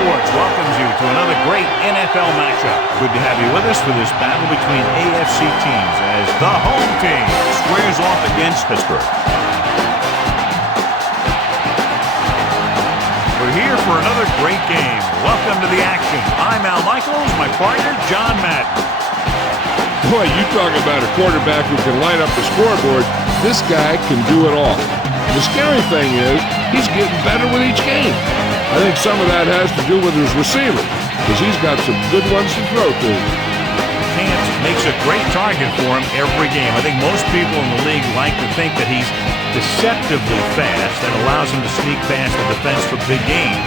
Sports welcomes you to another great NFL matchup. Good to have you with us for this battle between AFC teams as the home team squares off against Pittsburgh. We're here for another great game. Welcome to the action. I'm Al Michaels, my partner, John Madden. Boy, you talk about a quarterback who can light up the scoreboard. This guy can do it all. The scary thing is, he's getting better with each game. I think some of that has to do with his receiver, because he's got some good ones to throw to. Chance makes a great target for him every game. I think most people in the league like to think that he's deceptively fast and allows him to sneak past the defense for big gains.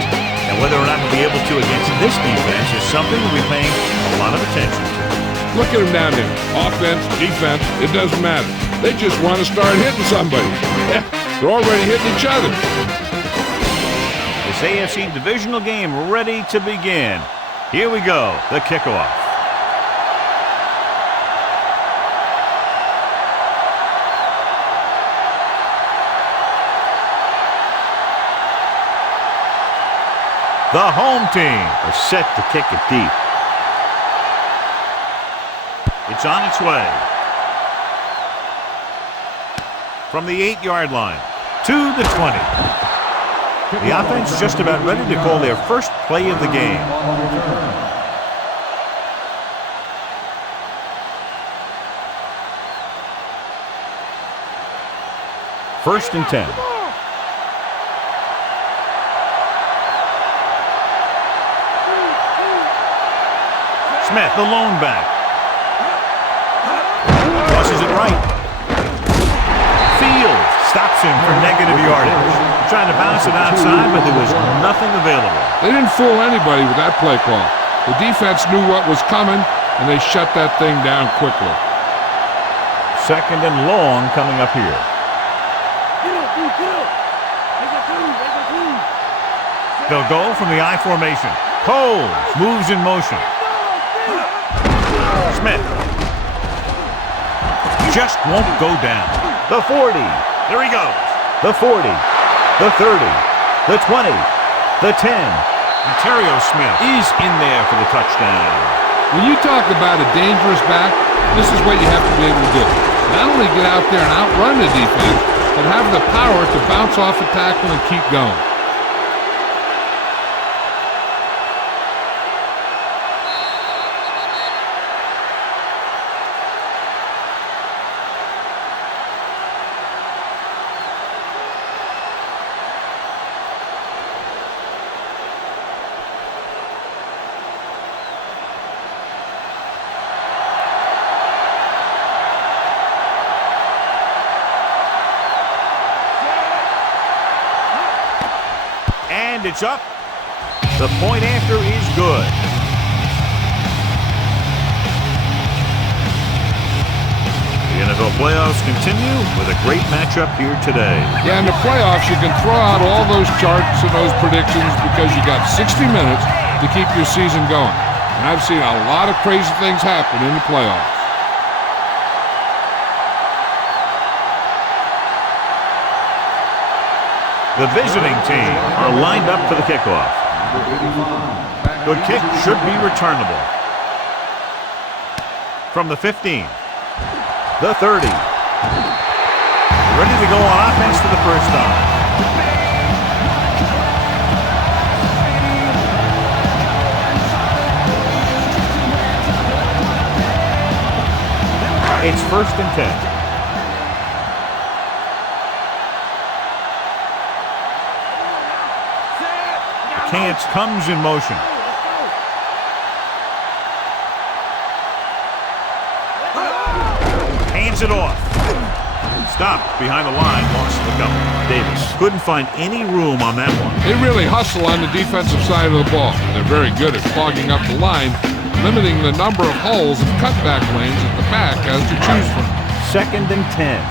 And whether or not he'll be able to against this defense is something we'll be paying a lot of attention to. Look at him down there. Offense, defense, it doesn't matter. They just want to start hitting somebody. Yeah, they're already hitting each other. This AFC Divisional game ready to begin. Here we go, the kickoff. The home team are set to kick it deep. It's on its way. From the 8-yard line to the 20. The offense just about ready to call their first play of the game. First and 10. Smith, the lone back. Tosses it right. Fields stops him for negative yardage. Trying to bounce it outside, but there was nothing available. They didn't fool anybody with that play call. The defense knew what was coming, and they shut that thing down quickly. Second and long coming up here. They'll go from the I formation. Coles moves in motion. Smith just won't go down. The 40. There he goes. The 40. The 30. The 20. The 10. Ontario Smith is in there for the touchdown. When you talk about a dangerous back, this is what you have to be able to do. Not only get out there and outrun the defense, but have the power to bounce off a tackle and keep going. And it's up. The point after is good. The NFL playoffs continue with a great matchup here today. Yeah, in the playoffs, you can throw out all those charts and those predictions because you got 60 minutes to keep your season going. And I've seen a lot of crazy things happen in the playoffs. The visiting team are lined up for the kickoff. Good kick should be returnable. From the 15. The 30. Ready to go on offense for the first time. It's first and 10. Chance comes in motion. Hands it off. Stopped behind the line, lost the couple. Davis couldn't find any room on that one. They really hustle on the defensive side of the ball. They're very good at clogging up the line, limiting the number of holes and cutback lanes at the back as to choose from. Second and 10.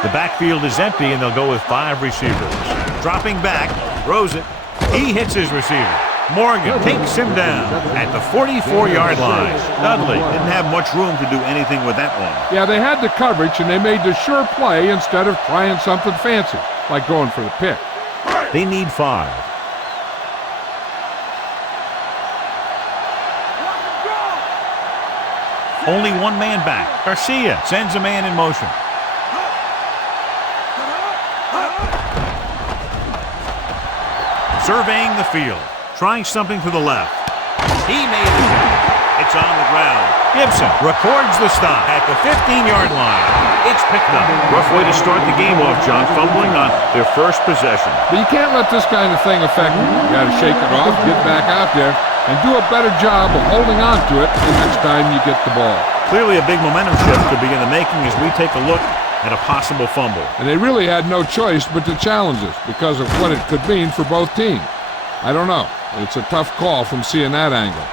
The backfield is empty, and they'll go with 5 receivers. Dropping back, throws it. He hits his receiver. Morgan takes him down at the 44-yard line. Dudley didn't have much room to do anything with that one. Yeah, they had the coverage, and they made the sure play instead of trying something fancy, like going for the pick. They need 5. Only one man back. Garcia sends a man in motion. Surveying the field. Trying something to the left. He made it. It's on the ground. Gibson records the stop at the 15-yard line. It's picked up. Rough way to start the game off, John, fumbling on their first possession. But you can't let this kind of thing affect you. You got to shake it off, get back out there, and do a better job of holding on to it the next time you get the ball. Clearly a big momentum shift could be in the making as we take a look at a possible fumble. And they really had no choice but to challenge us because of what it could mean for both teams. I don't know. It's a tough call from seeing that angle.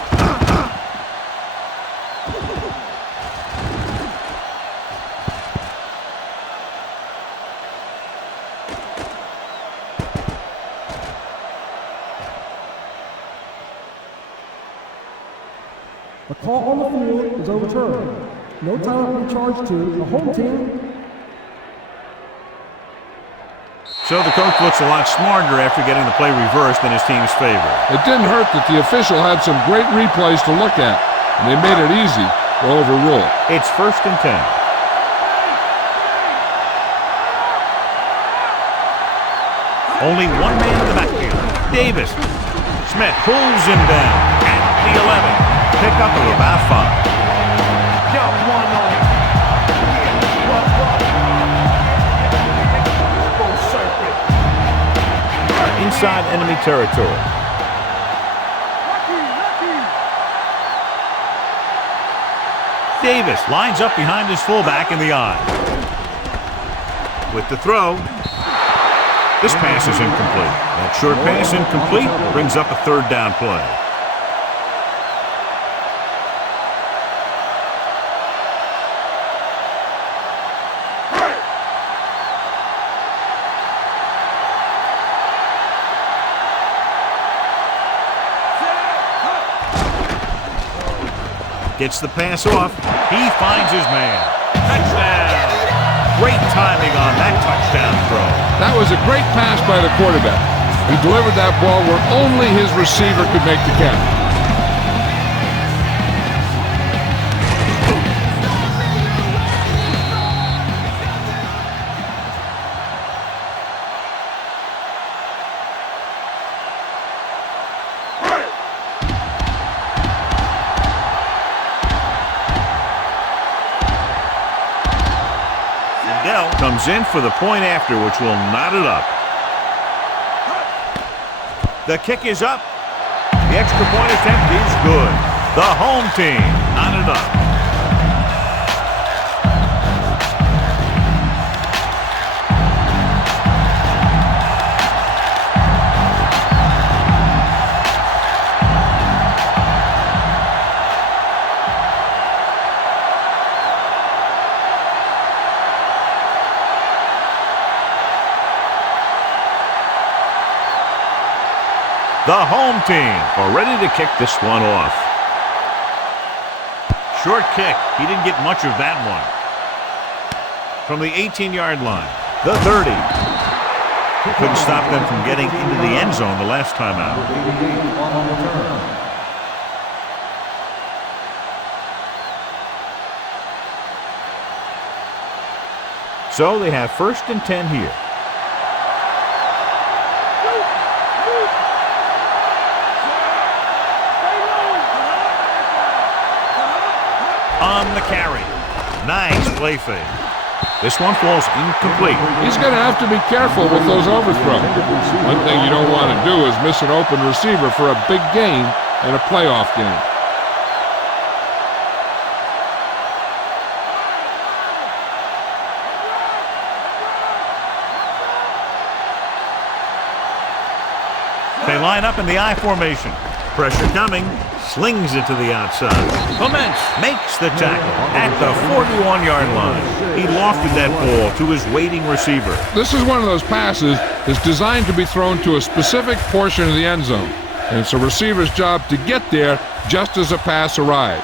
The call on the field is overturned. No time to be charged to the home team. So the coach looks a lot smarter after getting the play reversed in his team's favor. It didn't hurt that the official had some great replays to look at, and they made it easy to overrule. It's 1st and 10. Only one man in the backfield. Davis. Smith pulls him down at the 11. Pick up of about 5. Got one on it. Inside enemy territory. Davis lines up behind his fullback in the eye. With the throw. This pass is incomplete. That short pass incomplete brings up a 3rd down play. Gets the pass off. He finds his man. Touchdown. Great timing on that touchdown throw. That was a great pass by the quarterback. He delivered that ball where only his receiver could make the catch. Comes in for the point after, which will knot it up. The kick is up. The extra point attempt is good. The home team knotted up. The home team are ready to kick this one off. Short kick. He didn't get much of that one. From the 18-yard line, the 30. Couldn't stop them from getting into the end zone the last time out. So they have 1st and 10 here. On the carry. Nice play fake. This one falls incomplete. He's going to have to be careful with those overthrows. One thing you don't want to do is miss an open receiver for a big gain in a playoff game. They line up in the I formation. Pressure coming. Slings it to the outside. Clements makes the tackle at the 41-yard line. He lofted that ball to his waiting receiver. This is one of those passes that's designed to be thrown to a specific portion of the end zone. And it's a receiver's job to get there just as a pass arrives.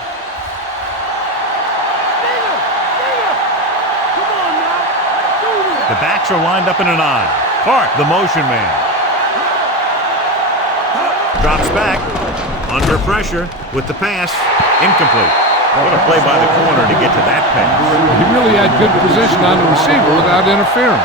The backs are lined up in an I. Clark, the motion man. Drops back. Under pressure with the pass. Incomplete. What a play by the corner to get to that pass. He really had good position on the receiver without interfering.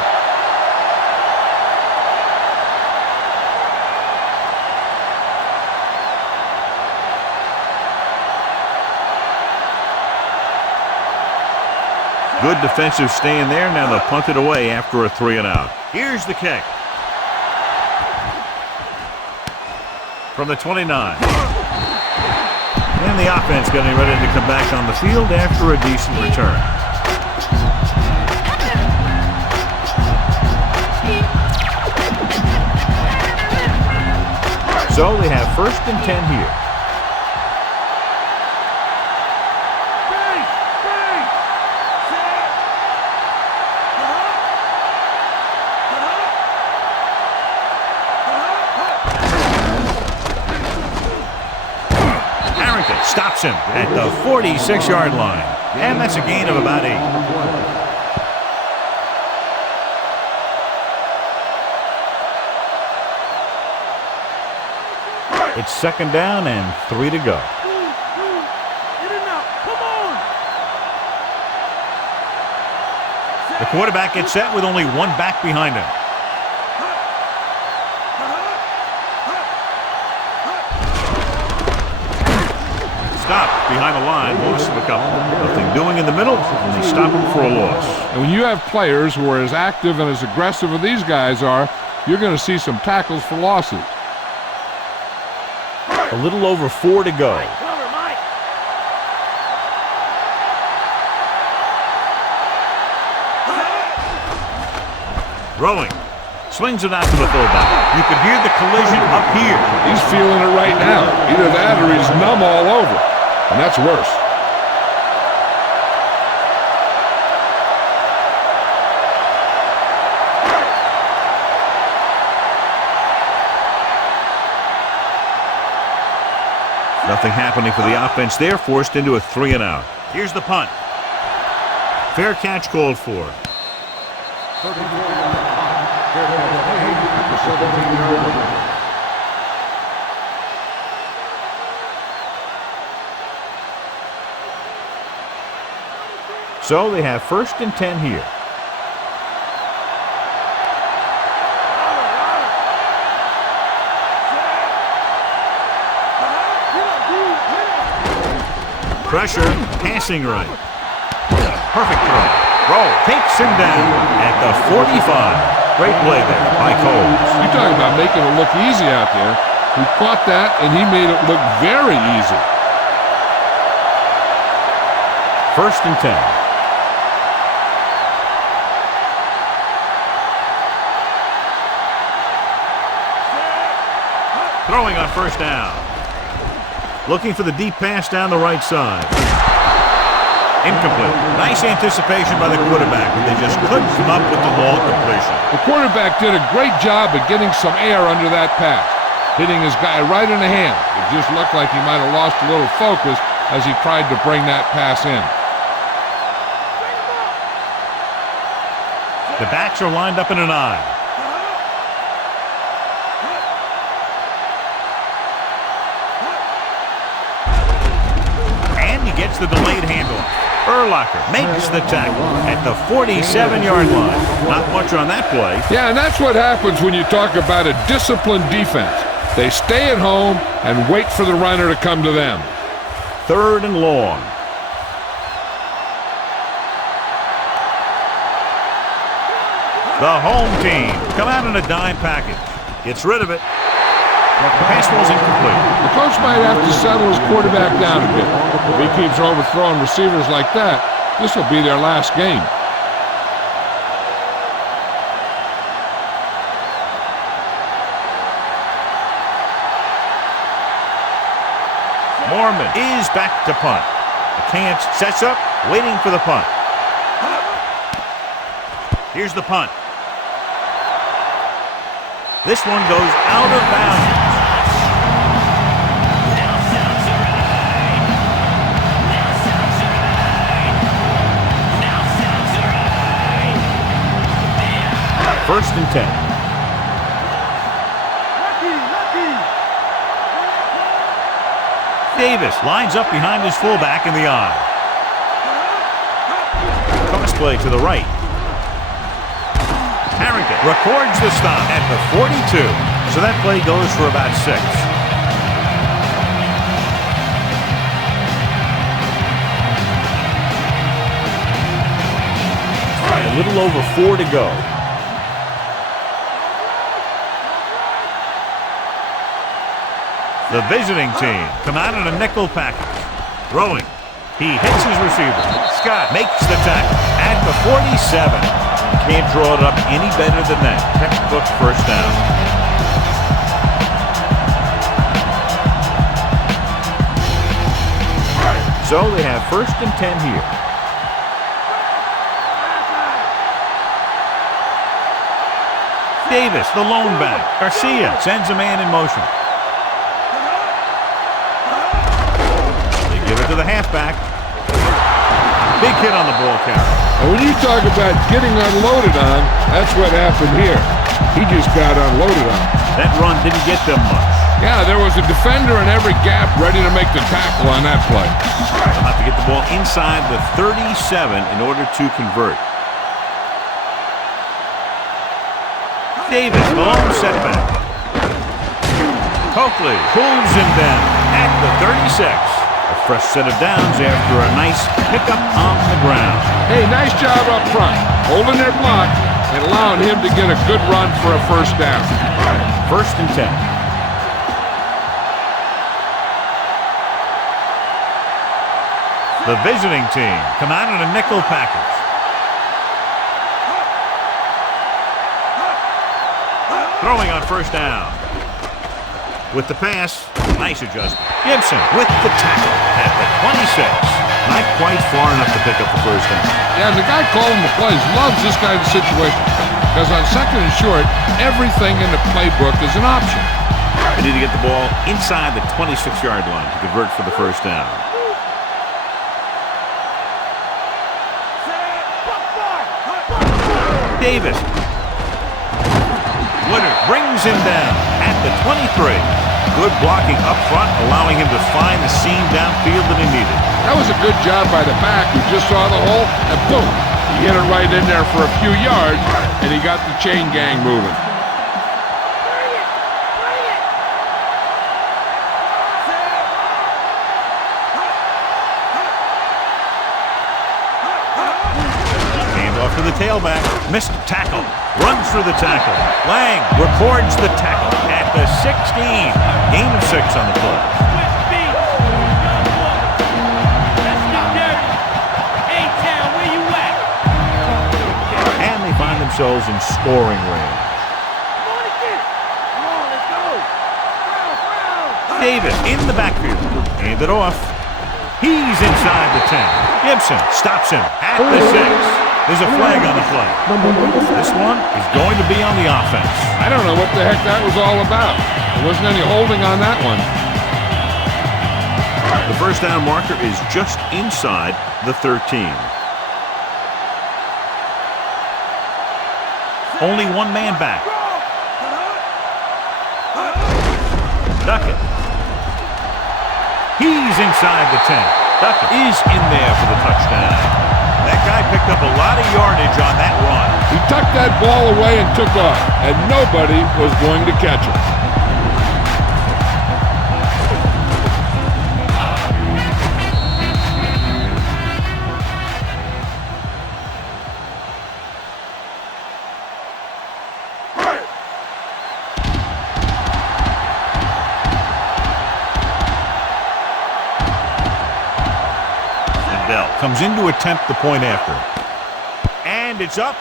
Good defensive stand there. Now they'll punt it away after a 3-and-out. Here's the kick. From the 29. And the offense getting ready to come back on the field after a decent return. So they have 1st and 10 here. Stops him at the 46-yard line. And that's a gain of about 8. It's 2nd down and 3 to go. The quarterback gets set with only one back behind him. Stop behind the line, loss of a couple. Nothing doing in the middle, and they stop him for a loss. And when you have players who are as active and as aggressive as these guys are, you're going to see some tackles for losses. A little over 4 to go. Throwing. Swings it out to the fullback. You can hear the collision up here. He's feeling it right now. Either that or he's numb all over. And that's worse. Nothing happening for the offense there, forced into a 3-and-out. Here's the punt. Fair catch called for. So they have 1st and 10 here. Pressure, passing right. Perfect throw. Roll, takes him down at the 45. Great play there by Coles. You're talking about making it look easy out there. He caught that, and he made it look very easy. 1st and 10. Throwing on 1st down. Looking for the deep pass down the right side. Incomplete. Nice anticipation by the quarterback, but they just couldn't come up with the ball completion. The quarterback did a great job of getting some air under that pass, hitting his guy right in the hand. It just looked like he might have lost a little focus as he tried to bring that pass in. The backs are lined up in an I. Gets the delayed handoff. Urlacher makes the tackle at the 47-yard line. Not much on that play. Yeah, and that's what happens when you talk about a disciplined defense. They stay at home and wait for the runner to come to them. 3rd and long. The home team come out in a dime package. Gets rid of it. The pass was incomplete. The coach might have to settle his quarterback down a bit. If he keeps overthrowing receivers like that, this will be their last game. Mormon is back to punt. McCants sets up, waiting for the punt. Here's the punt. This one goes out of bounds. First and 10. Davis lines up behind his fullback in the I. Cross play to the right. Harrington records the stop at the 42. So that play goes for about 6. A little over 4 to go. The visiting team come out in a nickel package. Throwing. He hits his receiver. Scott makes the tackle at the 47. Can't draw it up any better than that. Textbook first down. So they have first and 10 here. Davis, the lone back. Garcia sends a man in motion. They give it to the halfback. Big hit on the ball carrier. And when you talk about getting unloaded on, that's what happened here. He just got unloaded on. That run didn't get them much. Yeah, there was a defender in every gap ready to make the tackle on that play. They'll have to get the ball inside the 37 in order to convert. Davis, the lone setback. Coakley pulls him down at the 36. A fresh set of downs after a nice pickup on the ground. Hey, nice job up front, holding their block and allowing him to get a good run for a first down. First and 10. The visiting team come out in a nickel package. Throwing on first down. With the pass, nice adjustment. Gibson with the tackle at the 26. Not quite far enough to pick up the first down. Yeah, and the guy calling the plays loves this kind of situation because on second and short, everything in the playbook is an option. They need to get the ball inside the 26-yard line to convert for the first down. Davis. Woodard brings him down at the 23. Good blocking up front, allowing him to find the seam downfield that he needed. That was a good job by the back who just saw the hole, and boom, he hit it right in there for a few yards, and he got the chain gang moving. Handoff to the tailback. Missed tackle. Runs through the tackle. Lang records the tackle at the 16. Gain of 6 on the play. And they find themselves in scoring range. Davis in the backfield. Hand it off. He's inside the 10. Gibson stops him at the 6. There's a flag on the play. This one is going to be on the offense. I don't know what the heck that was all about. There wasn't any holding on that one. The first down marker is just inside the 13. Only one man back. Duckett. He's inside the 10. Duckett is in there for the touchdown. That guy picked up a lot of yardage on that run. He tucked that ball away and took off, and nobody was going to catch him. Comes in to attempt the point after. And it's up.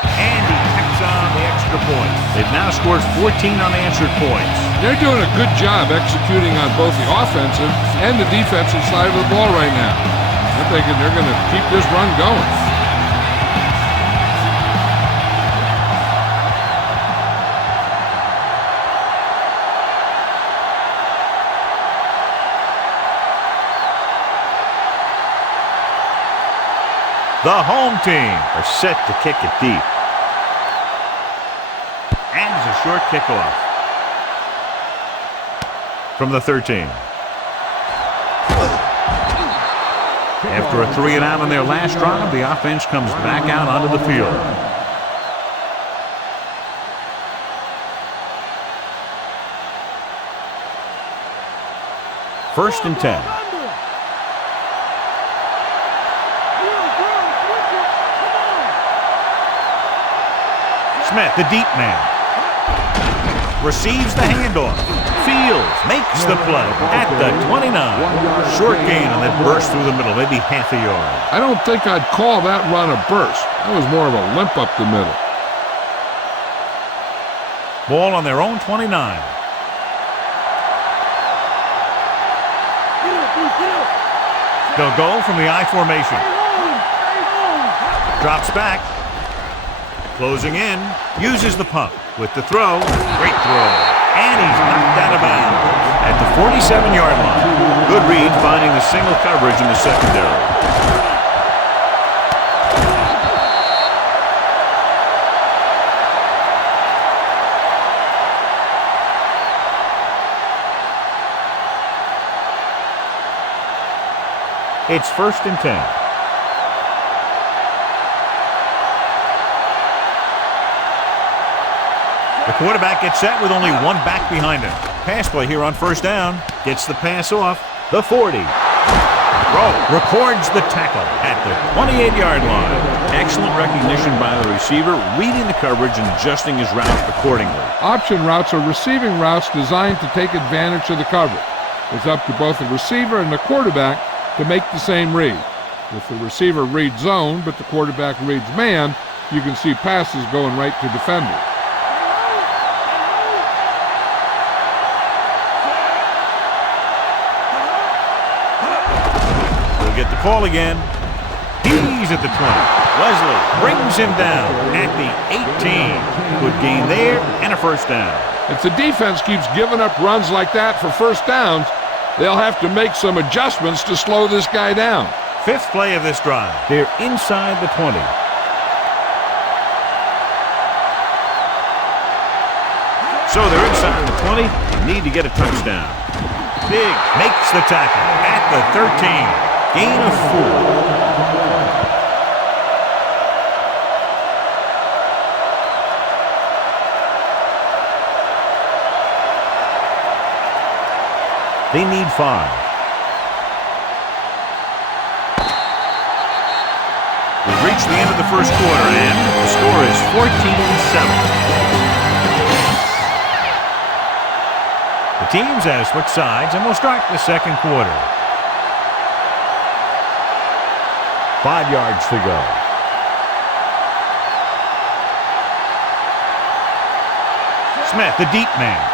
And he tacks on the extra point. They've now scored 14 unanswered points. They're doing a good job executing on both the offensive and the defensive side of the ball right now. I'm thinking they're going to keep this run going. The home team are set to kick it deep. And it's a short kickoff. From the 13. After a 3-and-out on their last drive, the offense comes back out onto the field. First and 10. Smith, the deep man. Receives the handoff. Fields makes the play at the 29. Short gain on that burst through the middle, maybe half a yard. I don't think I'd call that run a burst. That was more of a limp up the middle. Ball on their own 29. They'll go from the I formation. Drops back. Closing in. Uses the pump with the throw. Great throw. And he's knocked out of bounds at the 47-yard line. Good read finding the single coverage in the secondary. It's first and 10. The quarterback gets set with only one back behind him. Pass play here on first down. Gets the pass off. The 40. Records the tackle at the 28-yard line. Excellent recognition by the receiver, reading the coverage and adjusting his route accordingly. Option routes are receiving routes designed to take advantage of the coverage. It's up to both the receiver and the quarterback to make the same read. If the receiver reads zone, but the quarterback reads man, you can see passes going right to defenders. We'll get the call again. He's at the 20. Wesley brings him down at the 18. Good gain there and a first down. If the defense keeps giving up runs like that for first downs, they'll have to make some adjustments to slow this guy down. Fifth play of this drive. They're inside the 20. So they're inside the 20. They need to get a touchdown. Big makes the tackle at the 13. Gain of 4. They need 5. We've reached the end of the first quarter, and the score is 14-7. The teams have switched sides, and we'll start the second quarter. 5 yards to go. Smith, the deep man.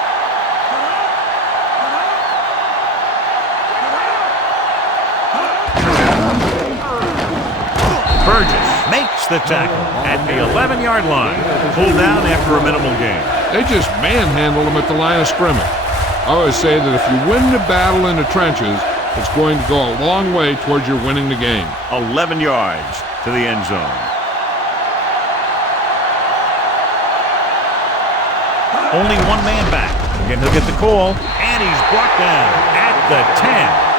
Burgess makes the tackle at the 11-yard line. Pulled down after a minimal gain. They just manhandled him at the line of scrimmage. I always say that if you win the battle in the trenches, it's going to go a long way towards your winning the game. 11 yards to the end zone. Only one man back. Again, he'll get the call, and he's brought down at the 10.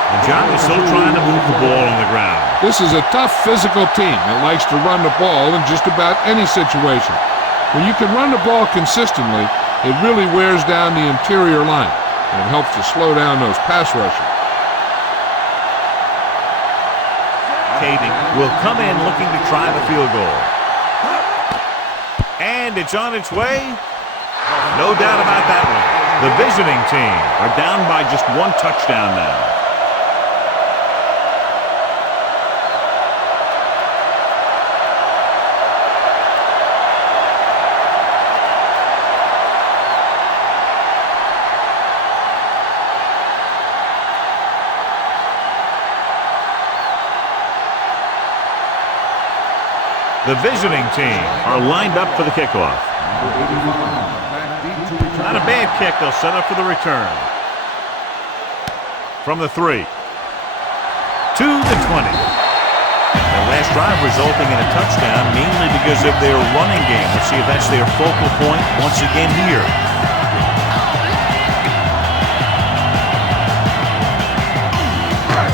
And John is still trying to move the ball on the ground. This is a tough physical team that likes to run the ball in just about any situation. When you can run the ball consistently, it really wears down the interior line, and it helps to slow down those pass rushers. Kading will come in looking to try the field goal. And it's on its way. No doubt about that one. The visiting team are down by just one touchdown now. The visiting team are lined up for the kickoff. Not a bad kick. They'll set up for the return. From the 3. To the 20. The Last drive resulting in a touchdown, mainly because of their running game. Let's see if that's their focal point once again here.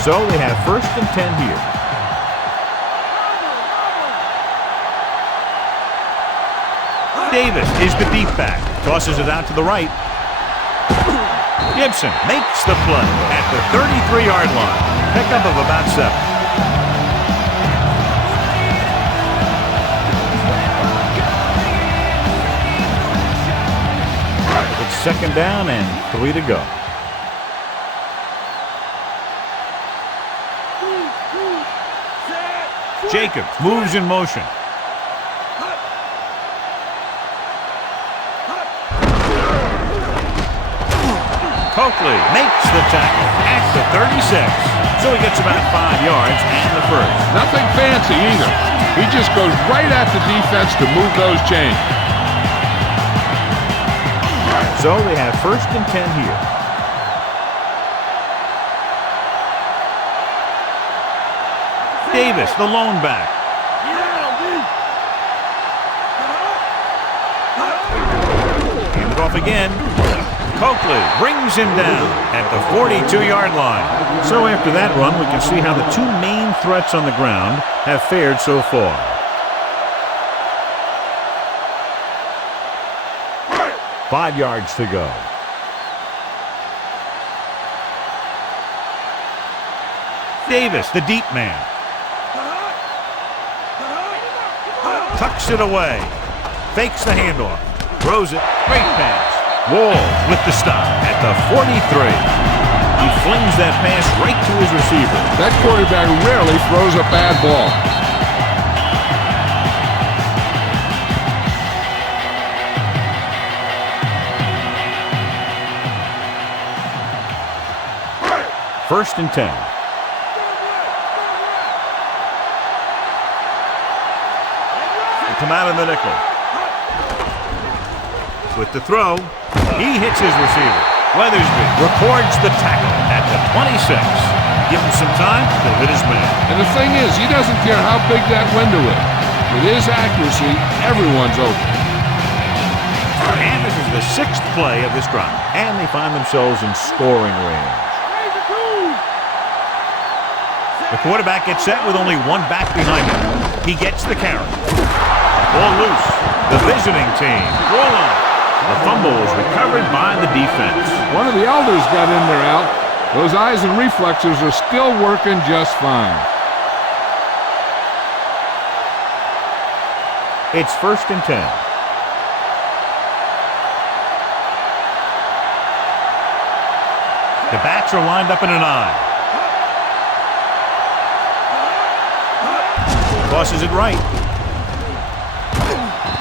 So they have 1st and 10 here. Davis is the deep back. Tosses it out to the right. Gibson makes the play at the 33-yard line. Pickup of about 7. It's 2nd down and 3 to go. Jacobs moves in motion. Coakley makes the tackle at the 36. So he gets about 5 yards and the 1st. Nothing fancy either. He just goes right at the defense to move those chains. So they have 1st and 10 here. Davis, the lone back. Hand it off again. Coakley brings him down at the 42-yard line. So after that run, we can see how the 2 main threats on the ground have fared so far. Five yards to go. Davis, the deep man. Tucks it away. Fakes the handoff. Throws it. Great pass. Walls with the stop at the 43. He flings that pass right to his receiver. That quarterback rarely throws a bad ball. First and 10. They come out in the nickel. With the throw, he hits his receiver. Weathersby records the tackle at the 26. Give him some time, he'll hit his man. And the thing is, he doesn't care how big that window is. With his accuracy, everyone's open. And this is the 6th play of this drive. And they find themselves in scoring range. The quarterback gets set with only 1 back behind him. He gets the carry. Ball loose. The visiting team. Ball on. The fumble is recovered by the defense. One of the elders got in there, Al. Those eyes and reflexes are still working just fine. It's 1st and 10. The backs are lined up in an eye. Tosses it right.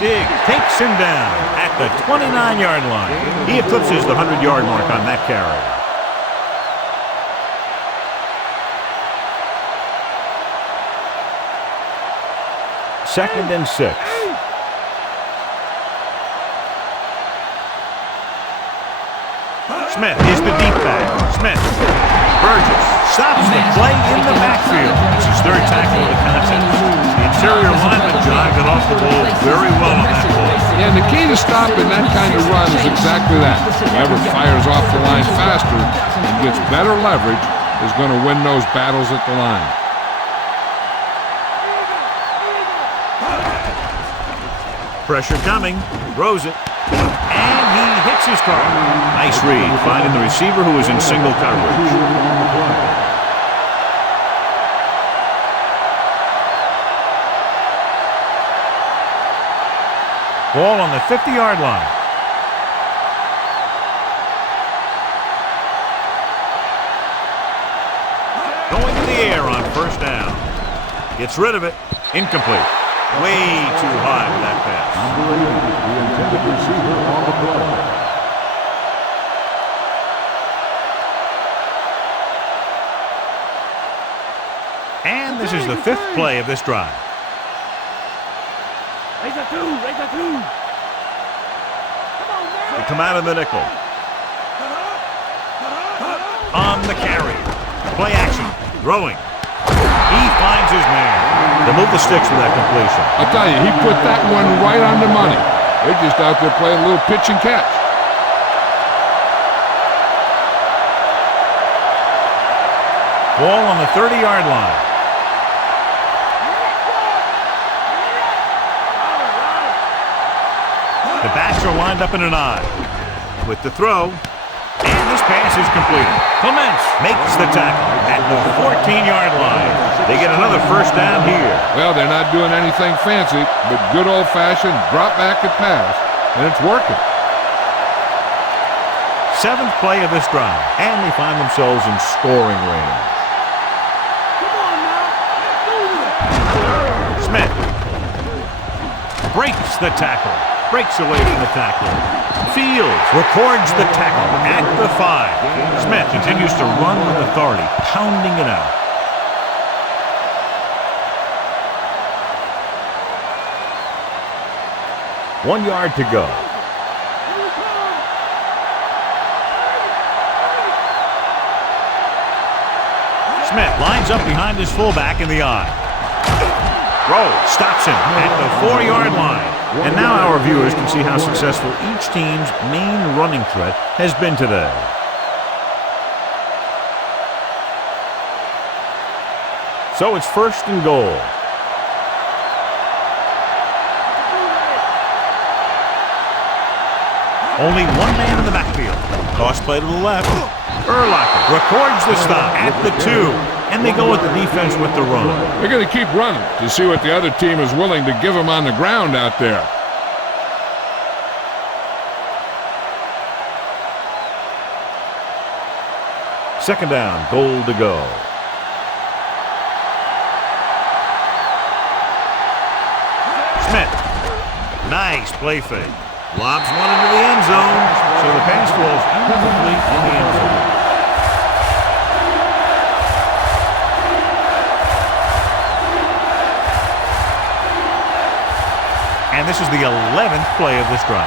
Diggs takes him down at the 29-yard line. He eclipses the 100-yard mark on that carry. Second and 6. Smith is the deep back. Smith. Burgess stops the play in the backfield. It's his 3rd tackle of the contest. The interior lineman John got off the ball very well on that ball. And the key to stopping that kind of run is exactly that. Whoever fires off the line faster and gets better leverage is going to win those battles at the line. Pressure coming. Throws it. And he hits his target. Nice read, finding the receiver who is in single coverage. Ball on the 50-yard line. Going to the air on 1st down. Gets rid of it. Incomplete. Way too high with that pass. Number 80, the intended receiver on the play. And this is the 5th play of this drive. Raise a 2, raise a 2. They come out of the nickel. On the carry. Play action. Throwing. He finds his man. They move the sticks with that completion. I'll tell you, he put that one right on the money. They're just out there playing a little pitch and catch. Ball on the 30-yard line. The backs are lined up in an I. With the throw, and this pass is completed. Clements makes the tackle at the 14-yard line. They get another first down here. Well, they're not doing anything fancy, but good old-fashioned drop back and pass, and it's working. 7th play of this drive, and they find themselves in scoring range. Smith breaks the tackle. Breaks away from the tackler. Fields records the tackle at the 5. Smith continues to run with authority, pounding it out. One yard to go. Smith lines up behind his fullback in the I. Rowe stops him at the 4-yard line. And now our viewers can see how successful each team's main running threat has been today. So it's 1st and goal. Only one man in the backfield. Toss play to the left. Urlacher records the stop at the 2. And they go with the defense with the run. They're going to keep running to see what the other team is willing to give them on the ground out there. Second down, goal to go. Smith. Nice play fake. Lobs one into the end zone. So the pass falls incomplete in the end zone. And this is the 11th play of this drive.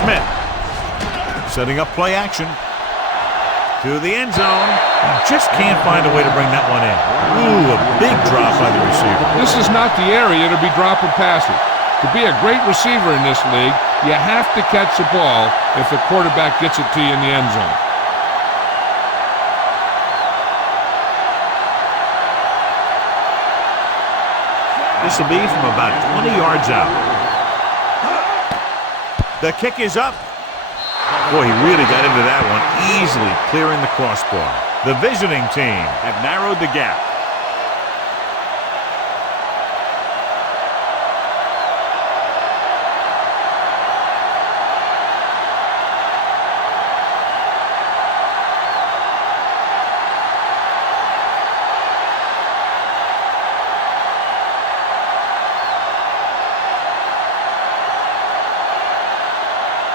Smith setting up play action to the end zone. Just can't find a way to bring that one in. Ooh, a big drop by the receiver. This is not the area to be dropping passes. To be a great receiver in this league, you have to catch the ball if the quarterback gets it to you in the end zone. This will be from about 20 yards out. The kick is up. Boy, he really got into that one, easily clearing the crossbar. The visiting team have narrowed the gap.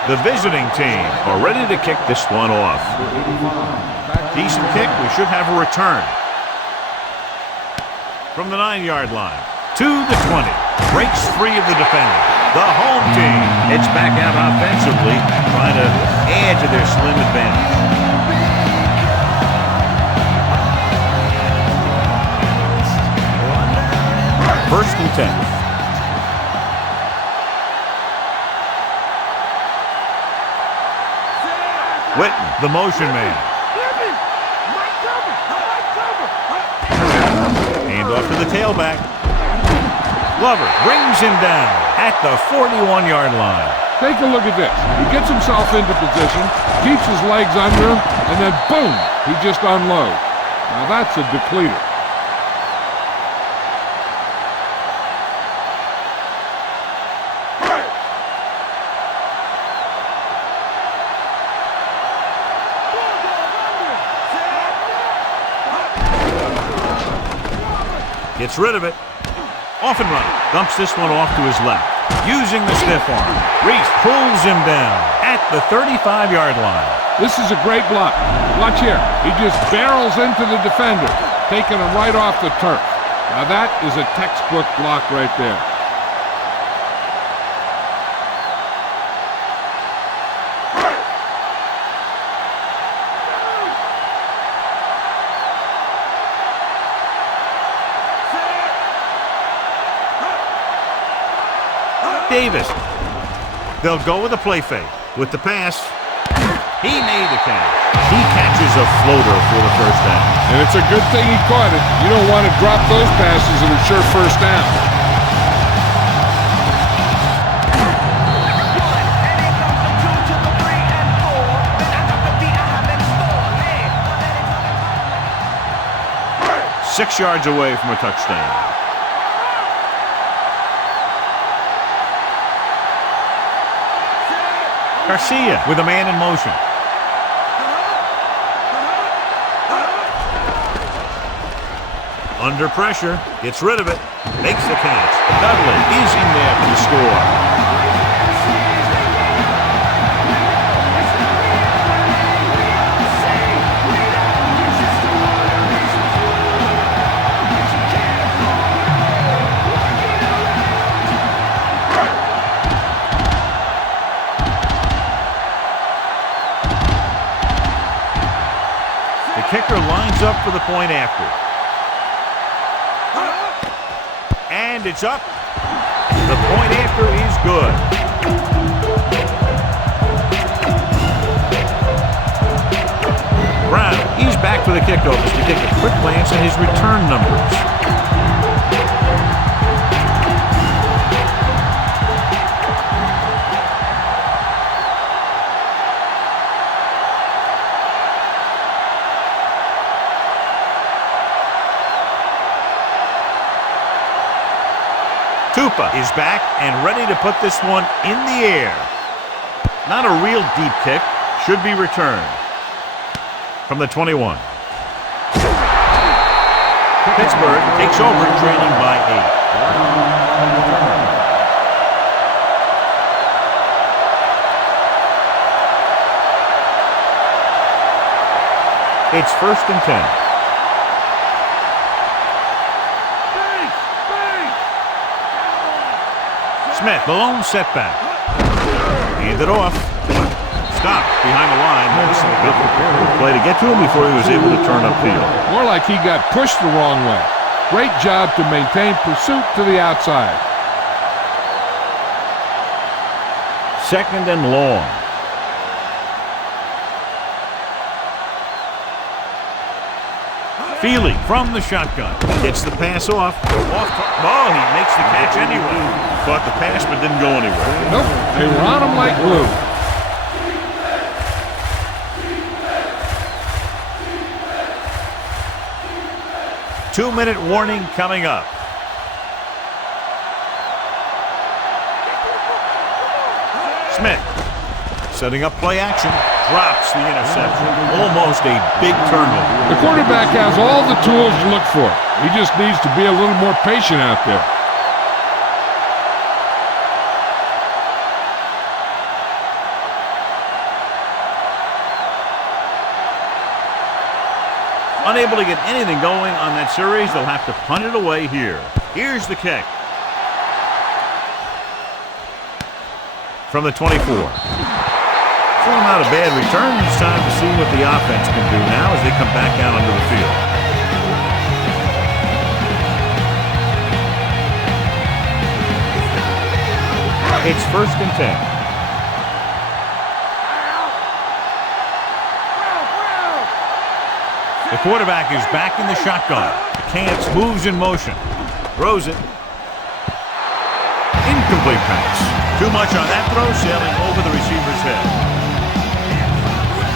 The visiting team are ready to kick this one off. Decent kick. We should have a return. From the 9-yard line to the 20. Breaks free of the defender. The home team heads back out offensively, trying to add to their slim advantage. First and 10. Witten, the motion man. Hand off to the tailback. Glover brings him down at the 41-yard line. Take a look at this. He gets himself into position, keeps his legs under him, and then boom, he just unloads. Now that's a depleter. Gets rid of it. Off and running. Dumps this one off to his left. Using the stiff arm. Reese pulls him down at the 35-yard line. This is a great block. Watch here. He just barrels into the defender, taking him right off the turf. Now that is a textbook block right there. Davis. They'll go with a play fake. With the pass, he made the catch. He catches a floater for the first down. And it's a good thing he caught it. You don't want to drop those passes that are sure first down. Six yards away from a touchdown. Garcia with a man in motion. Under pressure, gets rid of it, makes the catch. Dudley is in there for the score. Kicker lines up for the point after. And it's up. The point after is good. Brown, he's back for the kickoff as we take a quick glance at his return numbers. Tupa is back and ready to put this one in the air. Not a real deep kick. Should be returned. From the 21. Pittsburgh takes over, trailing by 8. It's 1st and 10. Smith, the lone setback. Hand it off. Stop behind the line. This is a good play to get to him before he was able to turn upfield. More like he got pushed the wrong way. Great job to maintain pursuit to the outside. 2nd and long. Feely from the shotgun. Gets the pass off. Oh, he makes the catch anyway. Caught the pass but didn't go anywhere. Nope, they were on him like glue. Two-minute warning coming up. Smith setting up play action. Drops the interception. Almost a big turnover. The quarterback has all the tools to look for. He just needs to be a little more patient out there. Unable to get anything going on that series, they'll have to punt it away here. Here's the kick. From the 24. Not a bad return. It's time to see what the offense can do now as they come back out onto the field. It's 1st and 10. The quarterback is back in the shotgun. Cants moves in motion. Throws it. Incomplete pass. Too much on that throw, sailing over the receiver's head.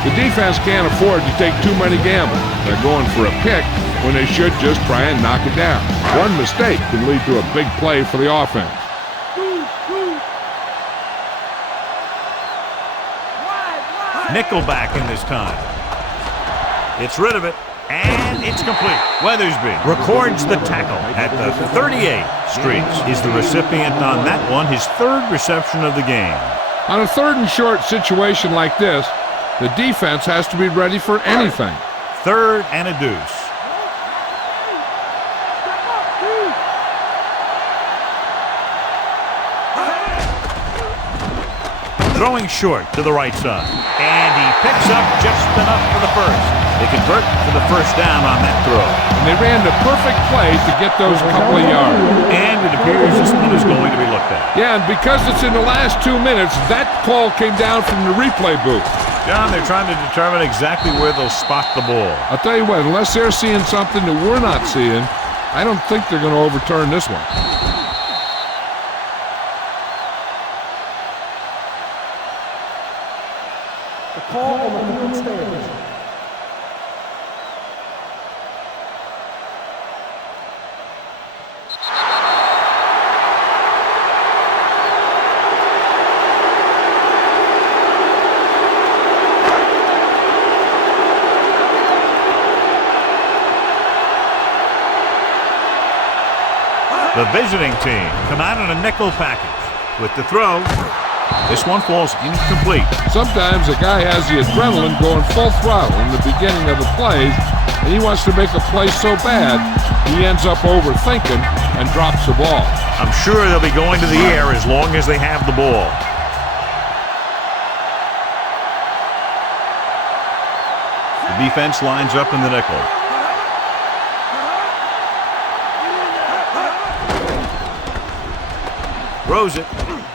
The defense can't afford to take too many gambles. They're going for a pick when they should just try and knock it down. One mistake can lead to a big play for the offense. Nickelback in this time. It's rid of it, and it's complete. Weathersby records the tackle at the 38. Streets is the recipient on that one, his 3rd reception of the game. On a 3rd and short situation like this, the defense has to be ready for anything. 3rd and a deuce. Throwing short to the right side. And he picks up just enough for the first. They convert for the first down on that throw. And they ran the perfect play to get those couple of yards. And it appears this one is going to be looked at. Yeah, and because it's in the last 2 minutes, that call came down from the replay booth. John, they're trying to determine exactly where they'll spot the ball. I'll tell you what, unless they're seeing something that we're not seeing, I don't think they're going to overturn this one. The call on the field stands. The visiting team come out in a nickel package. With the throw, this one falls incomplete. Sometimes a guy has the adrenaline going full throttle in the beginning of the play, and he wants to make a play so bad, he ends up overthinking and drops the ball. I'm sure they'll be going to the air as long as they have the ball. The defense lines up in the nickel. Throws it.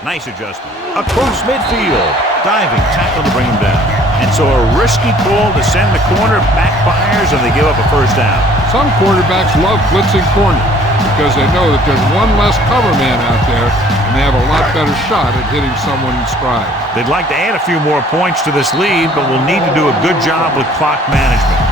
Nice adjustment. Across midfield. Diving tackle to bring him down. And so a risky call to send the corner backfires and they give up a first down. Some quarterbacks love blitzing corners because they know that there's one less cover man out there and they have a lot better shot at hitting someone in stride. They'd like to add a few more points to this lead, but will need to do a good job with clock management.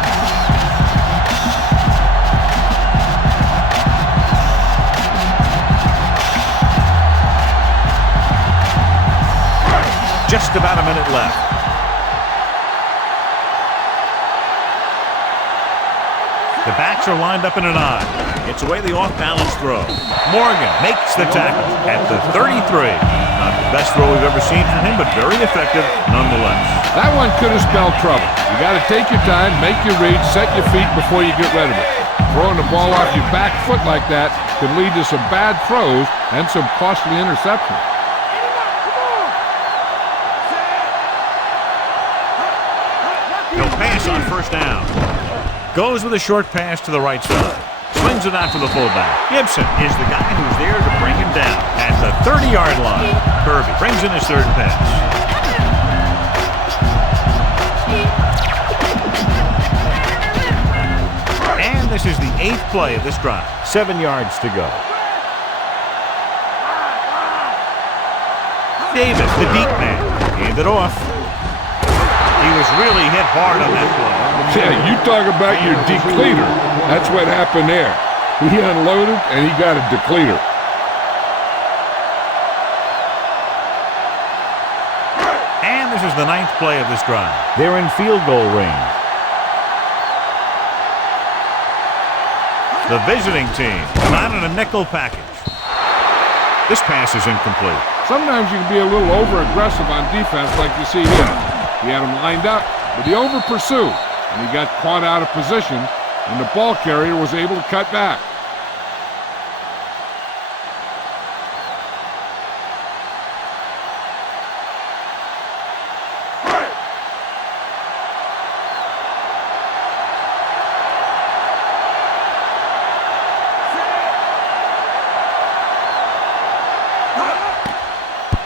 Just about a minute left. The backs are lined up in an I. It's away the off-balance throw. Morgan makes the tackle at the 33. Not the best throw we've ever seen from him, but very effective nonetheless. That one could have spelled trouble. You got to take your time, make your read, set your feet before you get rid of it. Throwing the ball off your back foot like that could lead to some bad throws and some costly interceptions. He'll pass on first down. Goes with a short pass to the right side. Swings it out to the fullback. Gibson is the guy who's there to bring him down at the 30-yard line. Kirby brings in his third pass. And this is the 8th play of this drive. 7 yards to go. Davis, the deep man, hand it off. He was really hit hard on that play. Yeah, you talk about your depleter. That's what happened there. He unloaded and he got a depleter. And this is the 9th play of this drive. They're in field goal range. The visiting team come out in a nickel package. This pass is incomplete. Sometimes you can be a little over-aggressive on defense like you see here. He had him lined up, but he over-pursued, and he got caught out of position, and the ball carrier was able to cut back.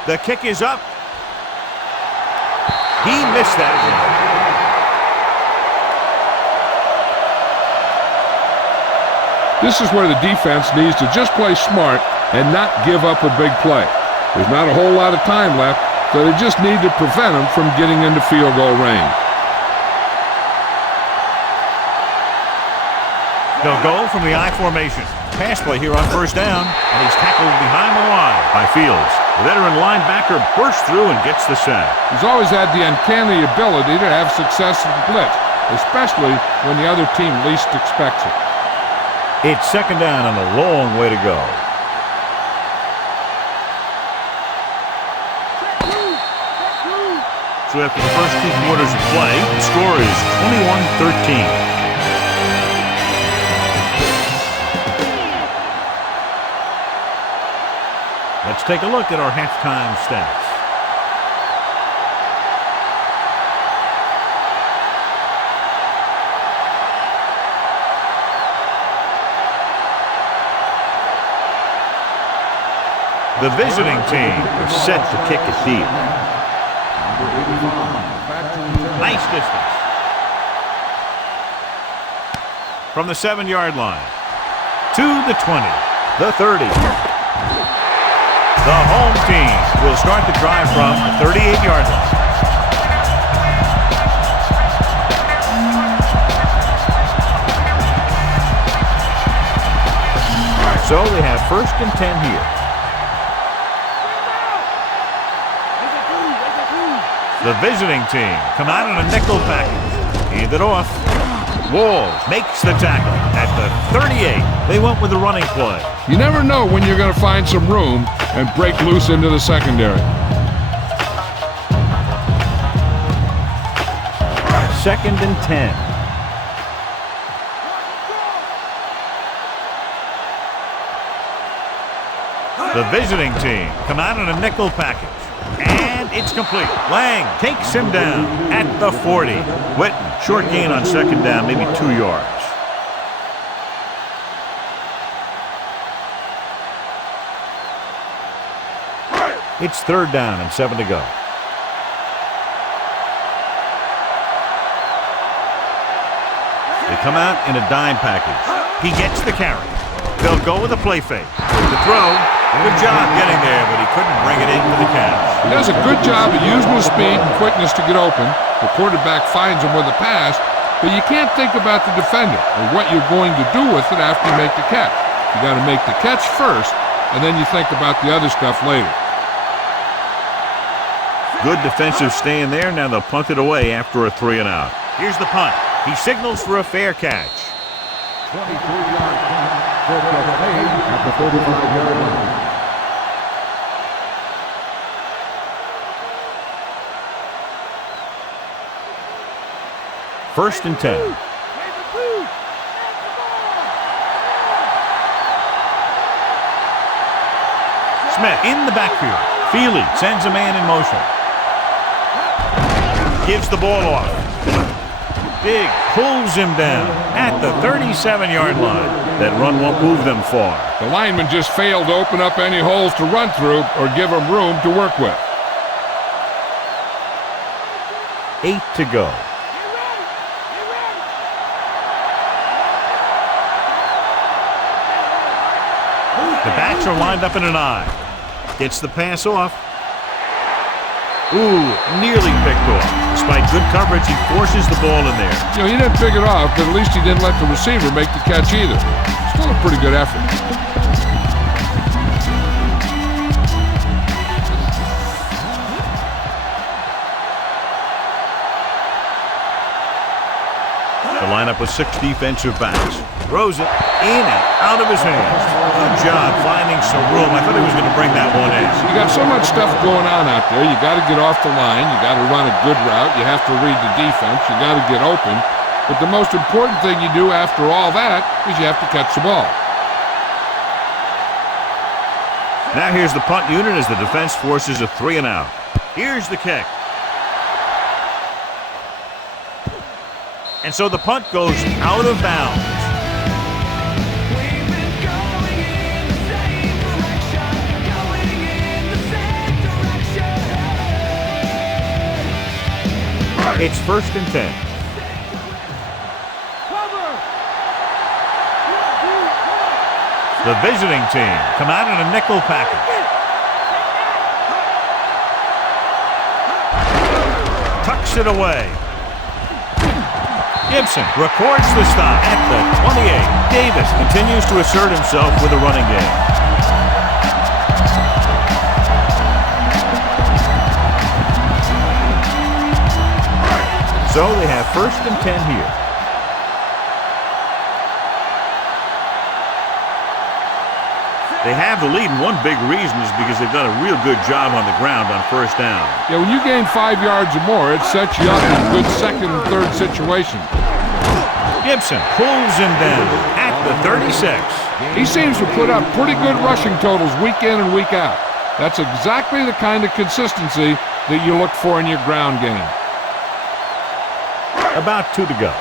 The kick is up. He missed that again. This is where the defense needs to just play smart and not give up a big play. There's not a whole lot of time left, so they just need to prevent them from getting into field goal range. They'll go from the I formation. Pass play here on first down, and he's tackled behind the line by Fields. The veteran linebacker bursts through and gets the sack. He's always had the uncanny ability to have success in blitz, especially when the other team least expects it. It's second down and a long way to go. So after the first 2 quarters of play, the score is 21-13. Let's take a look at our halftime stats. The visiting team are set to kick it deep. Nice distance. From the 7-yard line to the 20, the 30. The home team will start the drive from the 38-yard line. So they have 1st and 10 here. The visiting team come out in a nickel package. Hand it off. Walls makes the tackle at the 38. They went with the running play. You never know when you're going to find some room and break loose into the secondary. 2nd and 10. The visiting team come out in a nickel package. And it's complete. Lang takes him down at the 40. Witten, short gain on 2nd down, maybe 2 yards. It's 3rd down and 7 to go. They come out in a dime package. He gets the carry. They'll go with a play fake. The throw. Good job getting there, but he couldn't bring it in for the catch. He does a good job of using his speed and quickness to get open. The quarterback finds him with a pass, but you can't think about the defender or what you're going to do with it after you make the catch. You got to make the catch first, and then you think about the other stuff later. Good defensive stand there. Now they'll punt it away after a 3-and-out. Here's the punt. He signals for a fair catch. 23-yard punt. At the 35-yard line. First and 10. Smith in the backfield. Feely sends a man in motion. Gives the ball off. Big pulls him down at the 37-yard line. That run won't move them far. The lineman just failed to open up any holes to run through or give him room to work with. 8 to go. The backs are lined up in an I. Gets the pass off. Ooh, nearly picked off. Despite good coverage, he forces the ball in there. You know, he didn't pick it off, but at least he didn't let the receiver make the catch either. Still a pretty good effort. The lineup with 6 defensive backs. Throws it in and out of his hands. Good job finding some room. I thought he was going to bring that one in. You got so much stuff going on out there. You got to get off the line. You got to run a good route. You have to read the defense. You got to get open. But the most important thing you do after all that is you have to catch the ball. Now here's the punt unit as the defense forces a 3-and-out. Here's the kick. And so the punt goes out of bounds. It's 1st and 10. The visiting team come out in a nickel package. Tucks it away. Gibson records the stop at the 28. Davis continues to assert himself with a running game. So they have 1st and 10 here. They have the lead, and one big reason is because they've done a real good job on the ground on 1st down. Yeah, when you gain 5 yards or more, it sets you up in good 2nd and 3rd situations. Gibson pulls him down at the 36. He seems to put up pretty good rushing totals week in and week out. That's exactly the kind of consistency that you look for in your ground game. About 2 to go.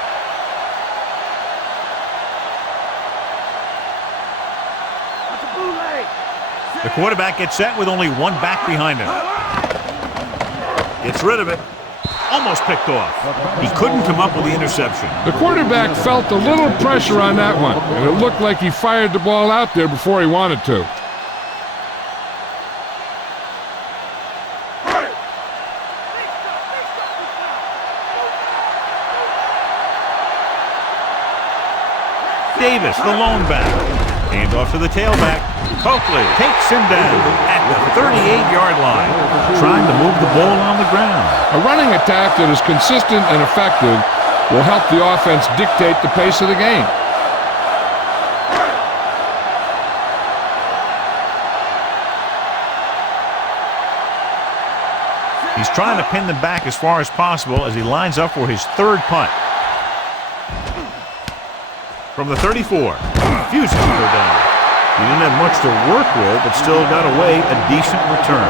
The quarterback gets set with only one back behind him. Gets rid of it. Almost picked off. He couldn't come up with the interception. The quarterback felt a little pressure on that one, and it looked like he fired the ball out there before he wanted to. Davis, the lone back. Hand off to the tailback. Coakley takes him down at the 38-yard line, trying to move the ball on the ground. A running attack that is consistent and effective will help the offense dictate the pace of the game. He's trying to pin them back as far as possible as he lines up for his third punt. From the 34, refusing to go down. He didn't have much to work with, but still got away a decent return.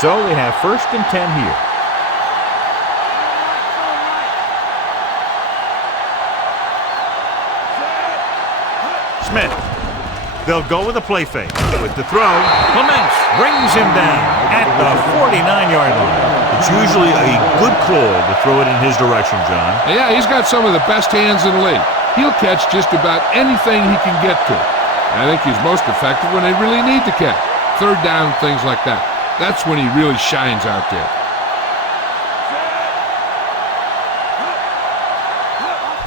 So they have 1st and 10 here. Smith. They'll go with a play fake. With the throw, Clements brings him down at the 49-yard line. It's usually a good call to throw it in his direction, John. Yeah, he's got some of the best hands in the league. He'll catch just about anything he can get to. I think he's most effective when they really need to catch. Third down, things like that. That's when he really shines out there.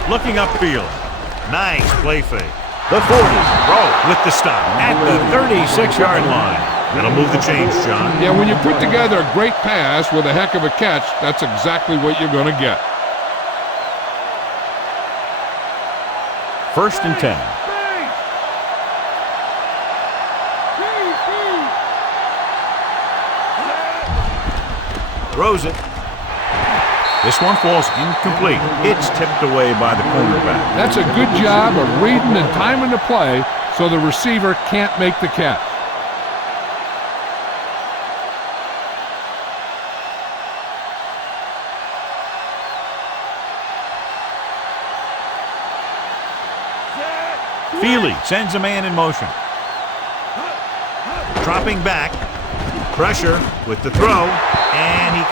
Looking upfield. Nice play fake. The 40, Rowe with the stop at the 36-yard line. That'll move the change, John. Yeah, when you put together a great pass with a heck of a catch, that's exactly what you're going to get. 1st and 10. Throws it. This one falls incomplete. It's tipped away by the cornerback. That's a good job of reading and timing the play so the receiver can't make the catch. Feely sends a man in motion. Dropping back. Pressure with the throw. And he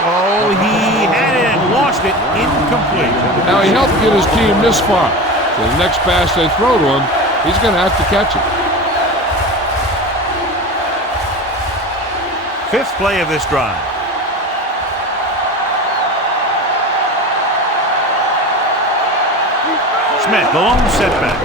had it and lost it. Incomplete. Now he helped get his team this far. So the next pass they throw to him, he's going to have to catch it. 5th play of this drive. Smith, the lone setback.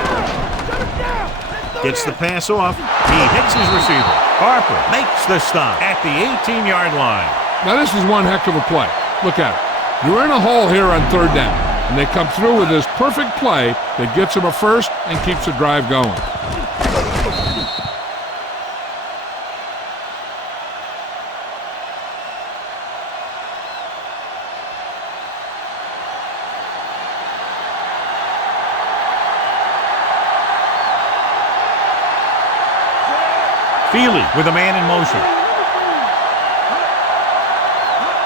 Gets the pass off. He hits his receiver. Harper makes the stop at the 18-yard line. Now this is one heck of a play. Look at it. You're in a hole here on 3rd down, and they come through with this perfect play that gets them a first and keeps the drive going. Feely with a man in motion.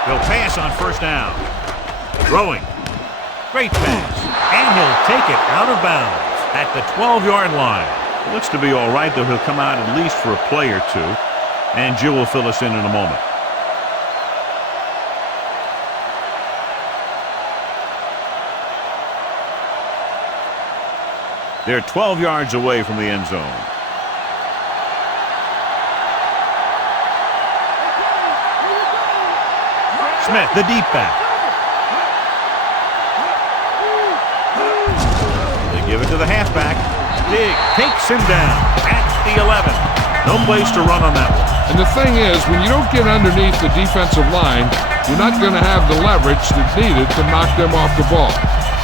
He'll pass on 1st down. Throwing. Great pass. And he'll take it out of bounds at the 12-yard line. It looks to be all right, though he'll come out at least for a play or two. And Jill will fill us in a moment. They're 12 yards away from the end zone. Smith, the deep back. They give it to the halfback. Diggs takes him down at the 11. No place to run on that one. And the thing is, when you don't get underneath the defensive line, you're not going to have the leverage that's needed to knock them off the ball.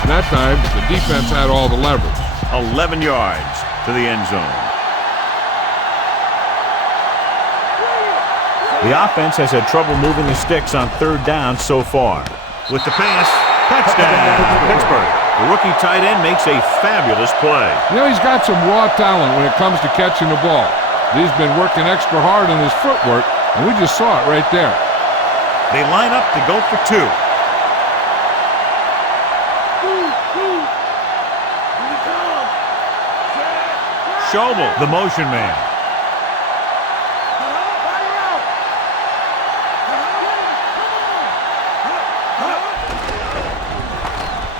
And that time, the defense had all the leverage. 11 yards to the end zone. The offense has had trouble moving the sticks on 3rd down so far. With the pass, touchdown, Pittsburgh. The rookie tight end makes a fabulous play. You know, he's got some raw talent when it comes to catching the ball. He's been working extra hard on his footwork, and we just saw it right there. They line up to go for 2. Schobel, the motion man.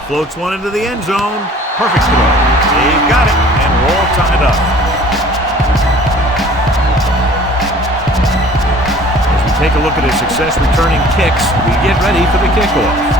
Floats one into the end zone. Perfect throw. They've got it, and we're all tied up. As we take a look at his success returning kicks, we get ready for the kickoff.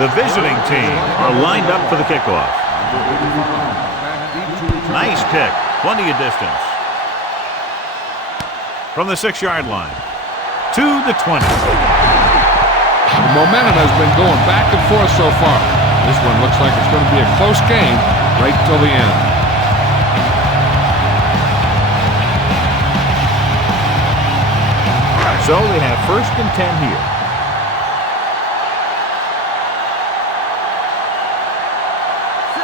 The visiting team are lined up for the kickoff. Nice kick. Plenty of distance. From the 6-yard line to the 20. The momentum has been going back and forth so far. This one looks like it's going to be a close game right till the end. So they have 1st and 10 here.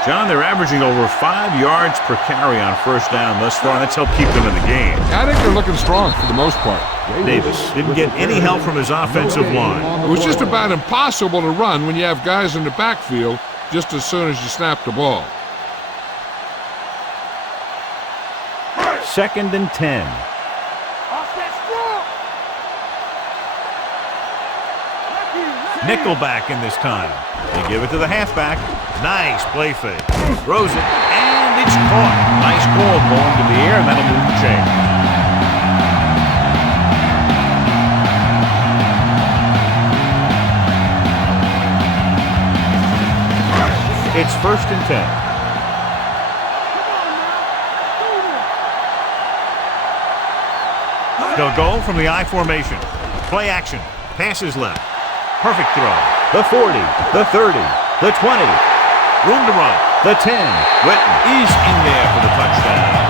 John, they're averaging over 5 yards per carry on 1st down thus far. That's helped keep them in the game. I think they're looking strong for the most part. Davis didn't get any help from his offensive line. It was just about impossible to run when you have guys in the backfield just as soon as you snap the ball. 2nd and 10. Nickelback in this time. They give it to the halfback. Nice play fake. Throws it, and it's caught. Nice call going to the air, and that'll move the chain. It's 1st and 10. They'll go from the I formation. Play action. Passes left. Perfect throw. The 40, the 30, the 20. Room to run. The 10. Witten is in there for the touchdown.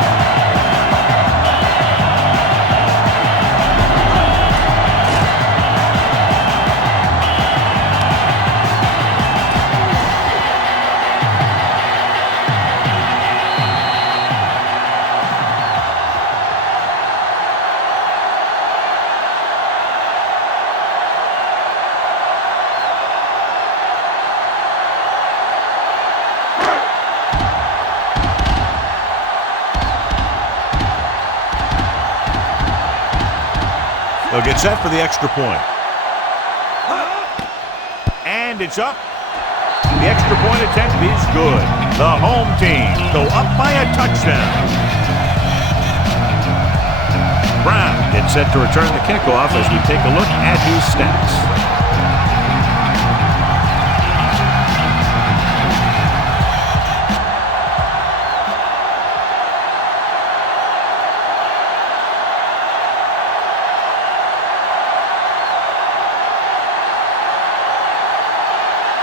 They'll get set for the extra point. And it's up. The extra point attempt is good. The home team go up by a touchdown. Brown gets set to return the kickoff as we take a look at his stats.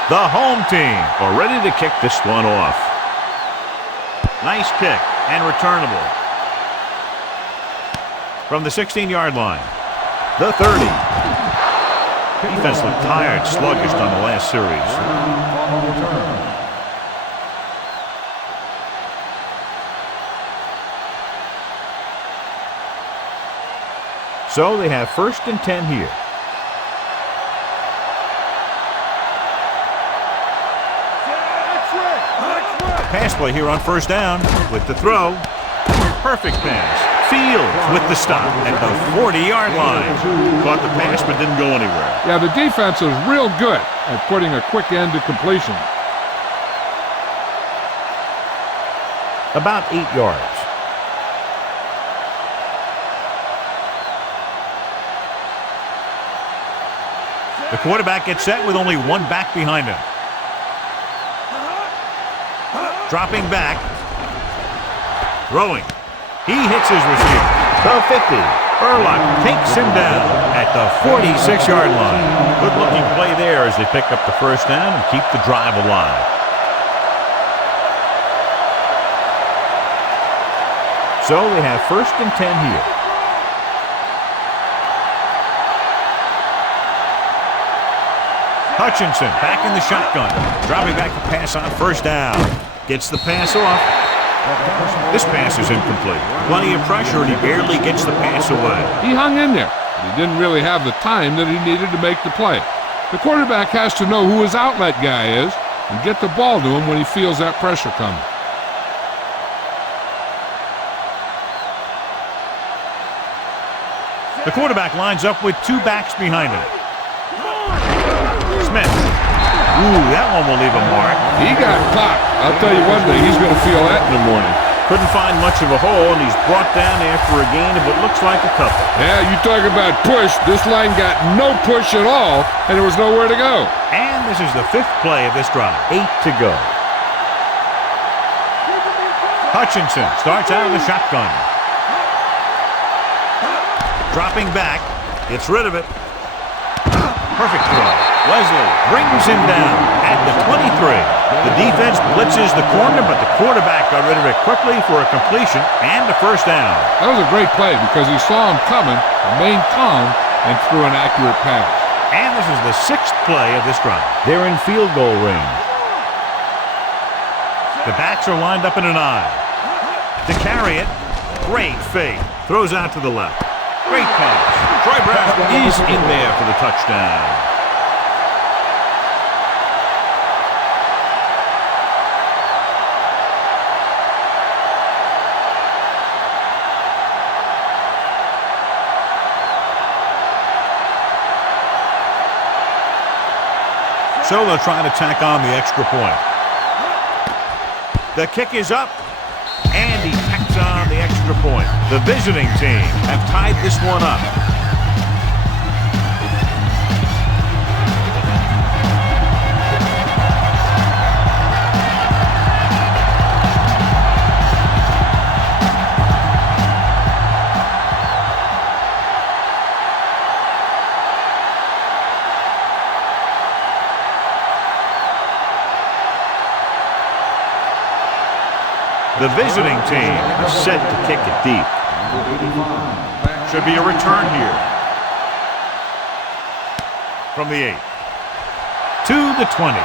The home team are ready to kick this one off. Nice kick and returnable. From the 16-yard line. The 30. Defense looked tired, sluggish on the last series. So they have 1st and 10 here. Pass play here on 1st down with the throw. Perfect pass. Fields with the stop at the 40-yard line. Caught the pass but didn't go anywhere. Yeah, the defense is real good at putting a quick end to completion. About 8 yards. The quarterback gets set with only one back behind him. Dropping back. Throwing. He hits his receiver. The 50. Urlacher takes him down at the 46-yard line. Good-looking play there as they pick up the 1st down and keep the drive alive. So they have 1st and 10 here. Hutchinson back in the shotgun. Dropping back the pass on 1st down. Gets the pass off. This pass is incomplete. Plenty of pressure, and he barely gets the pass away. He hung in there. He didn't really have the time that he needed to make the play. The quarterback has to know who his outlet guy is and get the ball to him when he feels that pressure coming. The quarterback lines up with two backs behind him. Smith. Ooh, that one will leave a mark. He got caught. I'll tell you one thing, he's going to feel that in the morning. Couldn't find much of a hole, and he's brought down after a gain of what looks like a couple. Yeah, you talk about push. This line got no push at all, and there was nowhere to go. And this is the fifth play of this drive. 8 to go. Hutchinson starts out of the shotgun. Dropping back, gets rid of it. Perfect throw. Wesley brings him down at the 23. The defense blitzes the corner, but the quarterback got rid of it quickly for a completion and a first down. That was a great play because he saw him coming, remained calm, and threw an accurate pass. And this is the sixth play of this drive. They're in field goal range. The backs are lined up in an I. To carry it, great fake. Throws out to the left. Great pass. Troy Brown is in there for the touchdown. So they'll try to tack on the extra point. The kick is up, and he tacks on the extra point. The visiting team have tied this one up. The visiting team is set to kick it deep. Should be a return here. From the 8. To the 20.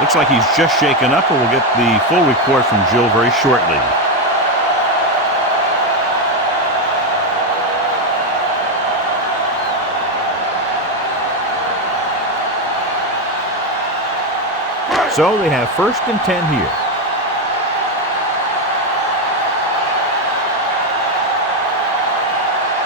Looks like he's just shaken up, and we'll get the full report from Jill very shortly. So they have 1st and 10 here.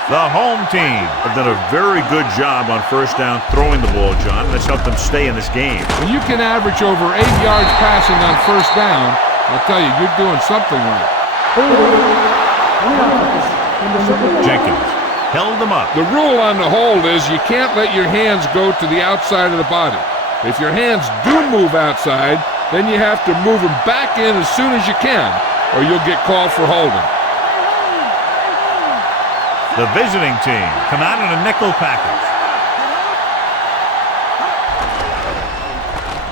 The home team have done a very good job on first down throwing the ball, John. That's helped them stay in this game. When you can average over 8 yards passing on first down, I'll tell you, you're doing something right. Jenkins held them up. The rule on the hold is you can't let your hands go to the outside of the body. If your hands do move outside, then you have to move them back in as soon as you can, or you'll get called for holding. The visiting team come out in a nickel package.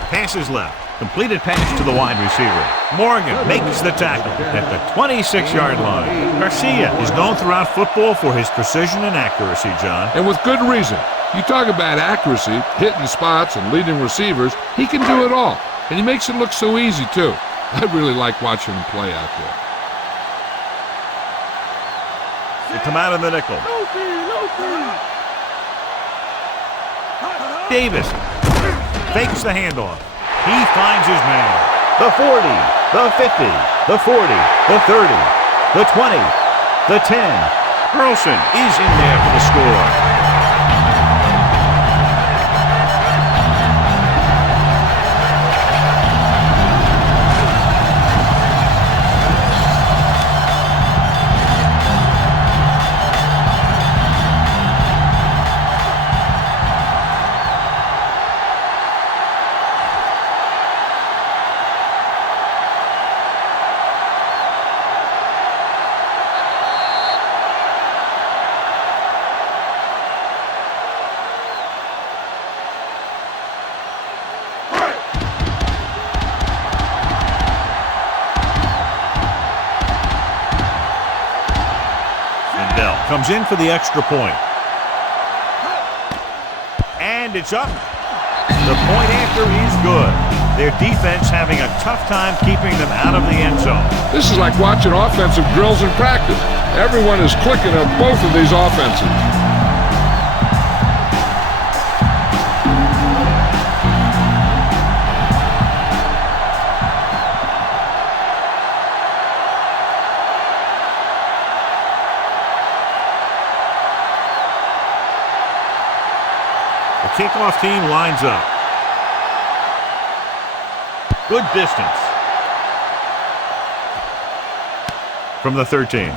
Passes left. Completed pass to the wide receiver. Morgan makes the tackle at the 26-yard line. Garcia is known throughout football for his precision and accuracy, John. And with good reason. You talk about accuracy, hitting spots, and leading receivers, he can do it all. And he makes it look so easy, too. I really like watching him play out there. They come out in the nickel. Davis fakes the handoff. He finds his man. The 40, the 50, the 40, the 30, the 20, the 10. Burleson is in there for the score. Comes in for the extra point. And it's up. The point after is good. Their defense having a tough time keeping them out of the end zone. This is like watching offensive drills in practice. Everyone is clicking on both of these offenses. The kickoff team lines up. Good distance. From the 13.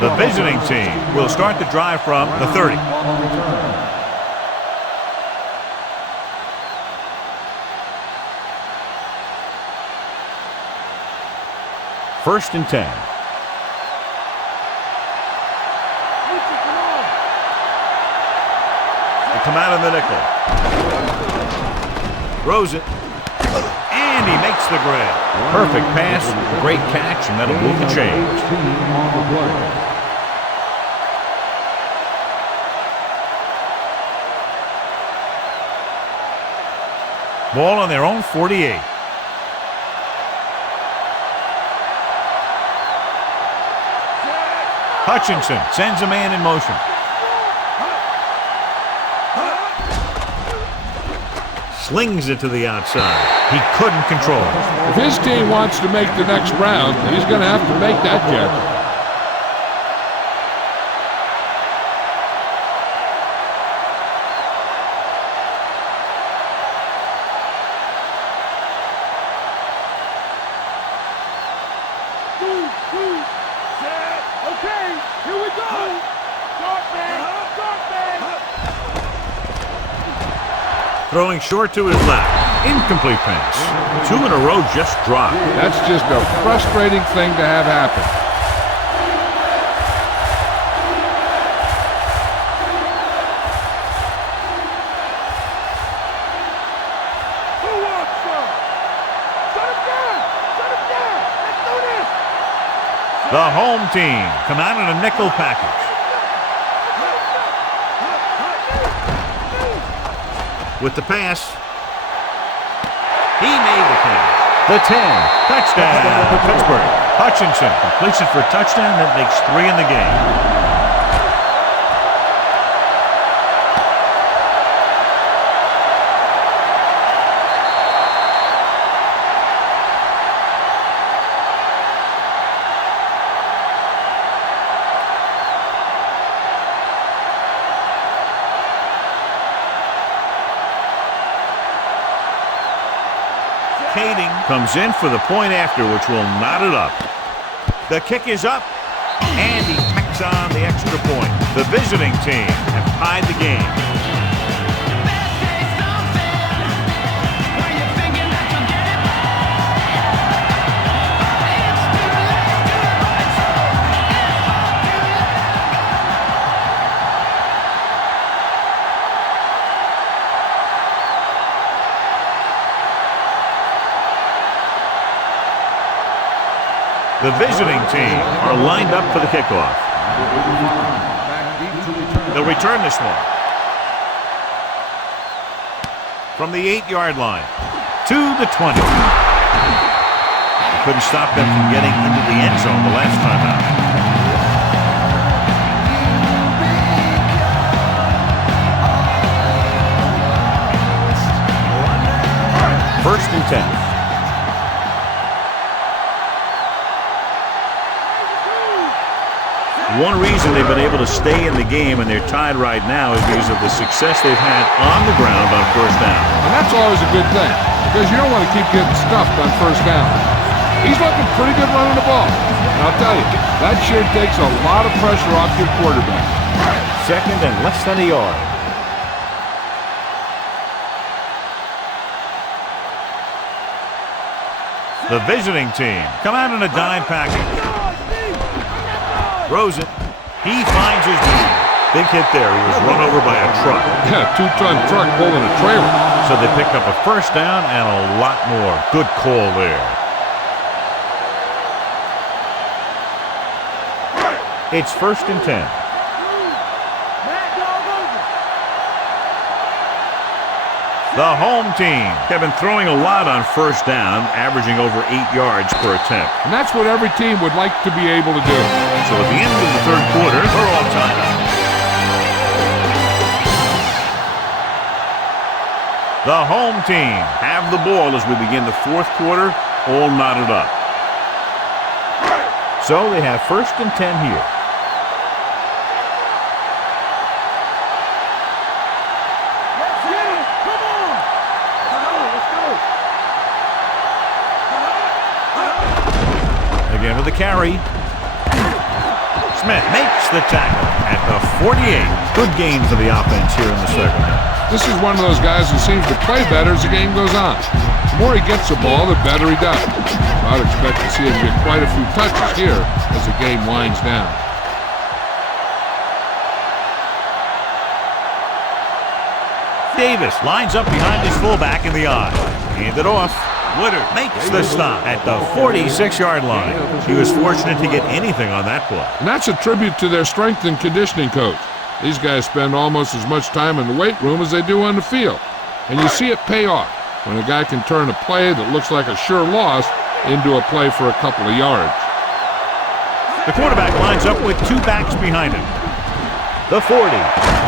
The visiting team will start the drive from the 30. First and 10. They come out of the nickel. Throws it. And he makes the grab. Perfect pass, great catch, and that'll move the chains. Ball on their own 48. Hutchinson sends a man in motion. Slings it to the outside. He couldn't control it. If his team wants to make the next round, he's going to have to make that catch. Throwing short to his left. Incomplete pass. 2 in a row just dropped. That's just a frustrating thing to have happen. The home team come out in a nickel package. With the pass. He made the pass. The 10. Touchdown, Pittsburgh. Hutchinson completes it for a touchdown. That makes 3 in the game. Comes in for the point after, which will knot it up. The kick is up, and he tacks on the extra point. The visiting team have tied the game. The visiting team are lined up for the kickoff. They'll return this one. From the 8-yard line to the 20. They couldn't stop them from getting into the end zone the last time out. First and 10. One reason they've been able to stay in the game and they're tied right now is because of the success they've had on the ground on first down. And that's always a good thing, because you don't want to keep getting stuffed on first down. He's looking pretty good running the ball. And I'll tell you, that sure takes a lot of pressure off your quarterback. Second and less than a yard. The visiting team come out in a dime package. Throws it. He finds his man. Big hit there. He was run over by a truck. Yeah, 2-ton truck pulling a trailer. So they pick up a first down and a lot more. Good call there. It's first and 10. The home team have been throwing a lot on first down, averaging over 8 yards per attempt. And that's what every team would like to be able to do. So at the end of the third quarter, they're all tied up. The home team have the ball as we begin the fourth quarter, all knotted up. So they have 1st and 10 here. Again with the carry. Smith makes the tackle at the 48. Good gain for the offense here in the second half. This is one of those guys who seems to play better as the game goes on. The more he gets the ball, the better he does. I'd expect to see him get quite a few touches here as the game winds down. Davis lines up behind his fullback in the eye. Hand it off. Woodard makes the stop at the 46-yard line. He was fortunate to get anything on that play. And that's a tribute to their strength and conditioning coach. These guys spend almost as much time in the weight room as they do on the field. And you see it pay off when a guy can turn a play that looks like a sure loss into a play for a couple of yards. The quarterback lines up with 2 backs behind him. The 40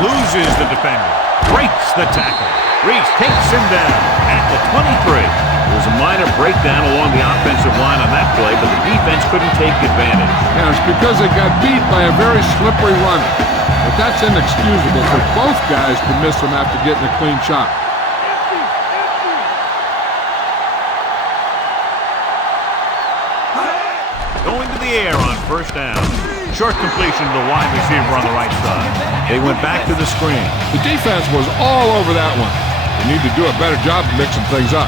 loses the defender, breaks the tackle. Reese takes him down at the 23. There was a minor breakdown along the offensive line on that play, but the defense couldn't take advantage. Yeah, it's because they got beat by a very slippery runner. But that's inexcusable for both guys to miss them after getting a clean shot. Going to the air on 1st down. Short completion to the wide receiver on the right side. They went back to the screen. The defense was all over that one. They need to do a better job of mixing things up.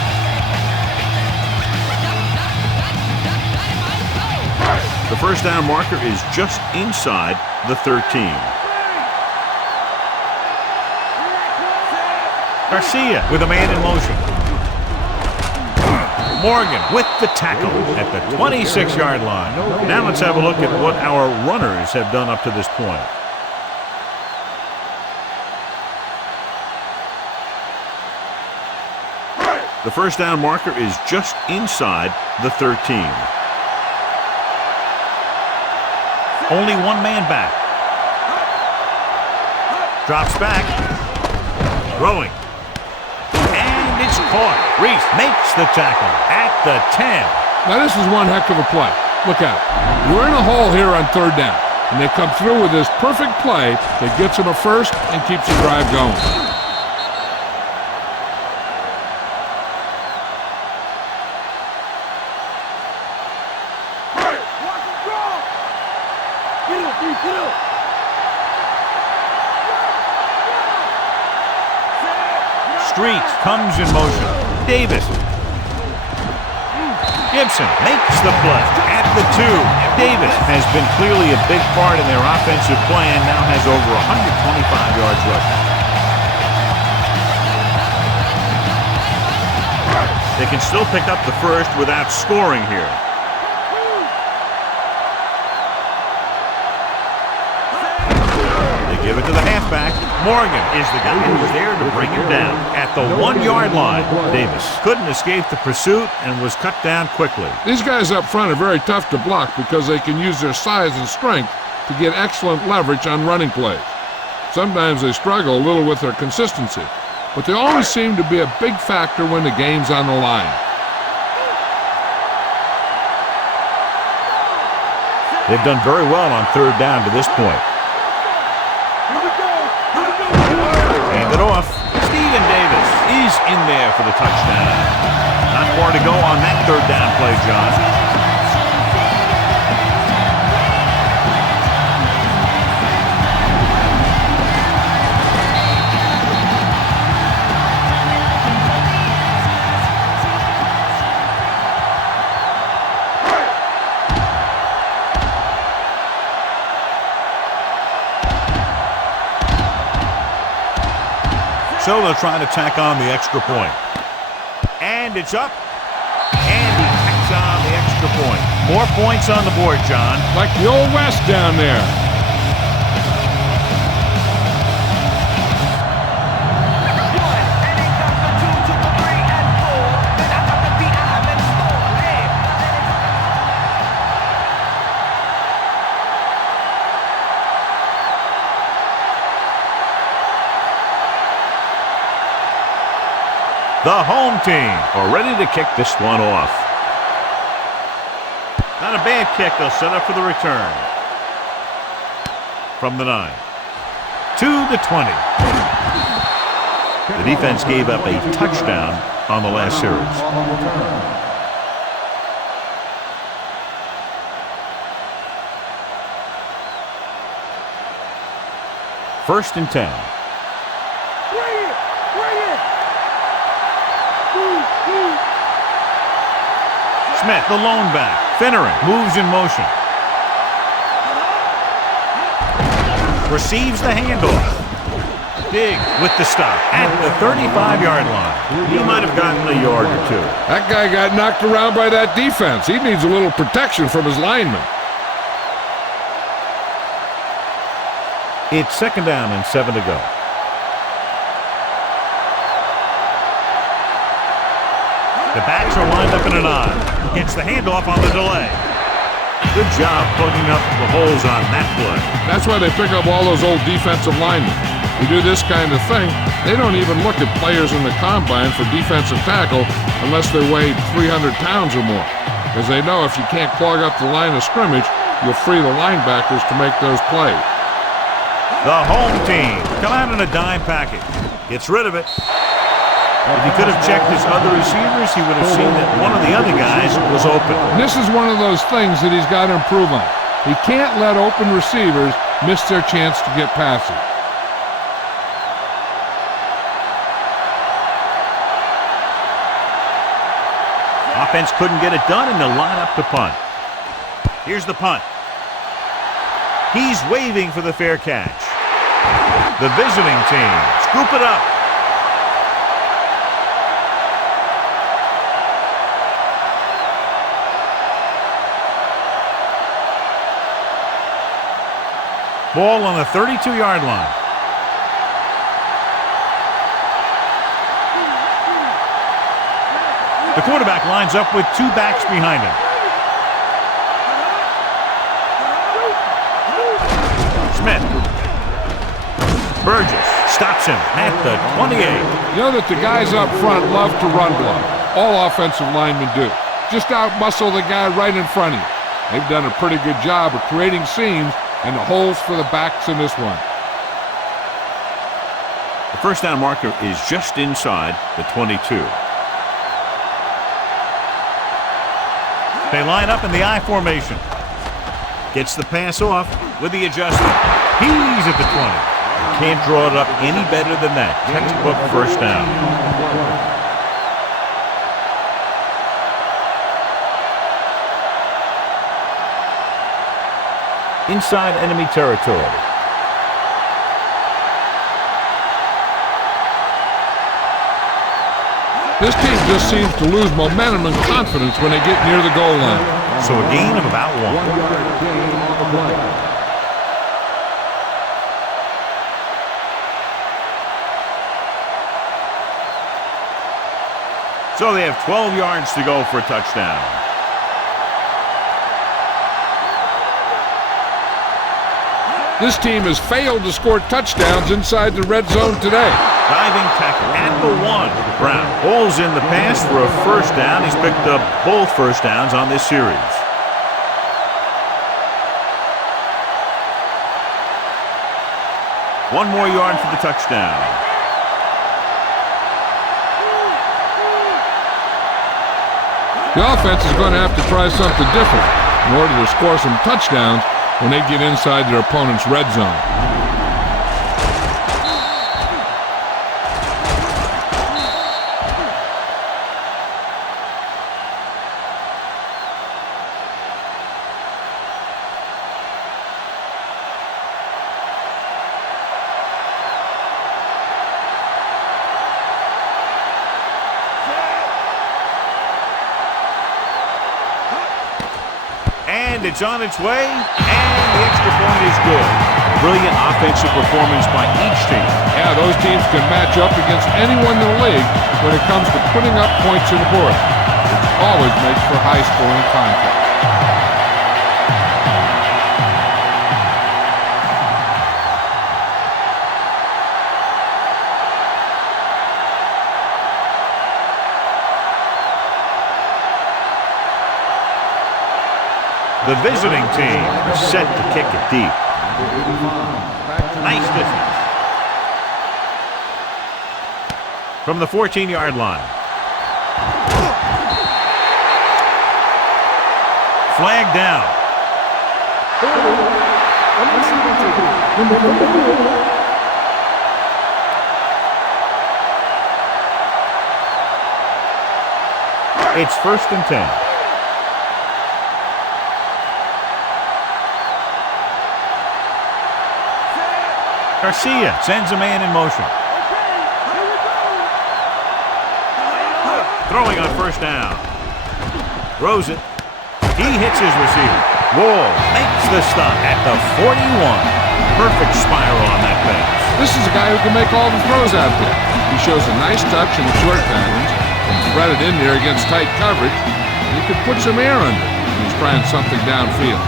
The 1st down marker is just inside the 13. Garcia with a man in motion. Morgan with the tackle at the 26-yard line. Now let's have a look at what our runners have done up to this point. The 1st down marker is just inside the 13. Only 1 man back. Drops back. Throwing. And it's caught. Reese makes the tackle at the 10. Now this is one heck of a play. Look out. We're in a hole here on 3rd down. And they come through with this perfect play that gets them a first and keeps the drive going. Street comes in motion. Davis. Gibson makes the play at the 2. Davis has been clearly a big part in their offensive plan, now has over 125 yards rushing. They can still pick up the first without scoring here. They give it to the halfback. Morgan is the guy who's there to bring him down at the 1-yard line. Davis couldn't escape the pursuit and was cut down quickly. These guys up front are very tough to block because they can use their size and strength to get excellent leverage on running plays. Sometimes they struggle a little with their consistency, but they always seem to be a big factor when the game's on the line. They've done very well on 3rd down to this point. Hand it off. Stephen Davis is in there for the touchdown. Not far to go on that 3rd down play, John. So they'll try to tack on the extra point. And it's up. And he tacks on the extra point. More points on the board, John. Like the Old West down there. The home team are ready to kick this one off. Not a bad kick. They'll set up for the return. From the 9 to the 20. The defense gave up a touchdown on the last series. First and 10. Smith, the lone back. Finneran moves in motion. Receives the handoff. Diggs with the stop at the 35-yard line. He might have gotten a yard or two. That guy got knocked around by that defense. He needs a little protection from his linemen. It's second down and 7 to go. The backs are lined up in an I. Gets the handoff on the delay. Good job plugging up the holes on that play. That's why they pick up all those old defensive linemen. You do this kind of thing, they don't even look at players in the combine for defensive tackle unless they weigh 300 pounds or more. Because they know if you can't clog up the line of scrimmage, you'll free the linebackers to make those plays. The home team come out in a dime package. Gets rid of it. If he could have checked his other receivers, he would have seen that one of the other guys was open. And this is one of those things that he's got to improve on. He can't let open receivers miss their chance to get passes. Offense couldn't get it done, and they'll line up to punt. Here's the punt. He's waving for the fair catch. The visiting team scoop it up. Ball on the 32-yard line. The quarterback lines up with two backs behind him. Smith. Burgess stops him at the 28. You know that the guys up front love to run block. All offensive linemen do. Just out-muscle the guy right in front of you. They've done a pretty good job of creating seams and the holes for the backs in this one. The first down marker is just inside the 22. They line up in the I formation. Gets the pass off with the adjustment. He's at the 20. Can't draw it up any better than that. Textbook first down. Inside enemy territory. This team just seems to lose momentum and confidence when they get near the goal line. So a gain of about 1. So they have 12 yards to go for a touchdown. This team has failed to score touchdowns inside the red zone today. Diving tackle at the 1. Brown pulls in the pass for a first down. He's picked up both first downs on this series. One more yard for the touchdown. The offense is going to have to try something different in order to score some touchdowns when they get inside their opponent's red zone. And it's on its way, and the extra point is good. Brilliant offensive performance by each team. Yeah, those teams can match up against anyone in the league when it comes to putting up points on the board, which always makes for high-scoring contests. The visiting team are set to kick it deep. Nice distance. From the 14-yard line. Flag down. It's 1st and 10. Garcia sends a man in motion. Throwing on 1st down. Throws it. He hits his receiver. Wall makes the stop at the 41. Perfect spiral on that pass. This is a guy who can make all the throws out there. He shows a nice touch in the short patterns and thread it in there against tight coverage. He could put some air under it when he's trying something downfield.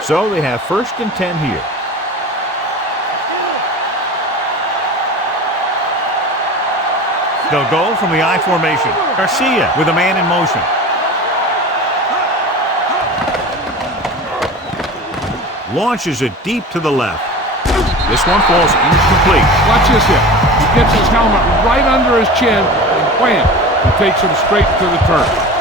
So they have 1st and 10 here. They'll go from the I formation. Garcia with a man in motion. Launches it deep to the left. This one falls incomplete. Watch this here. He gets his helmet right under his chin, and wham! He takes him straight to the turf.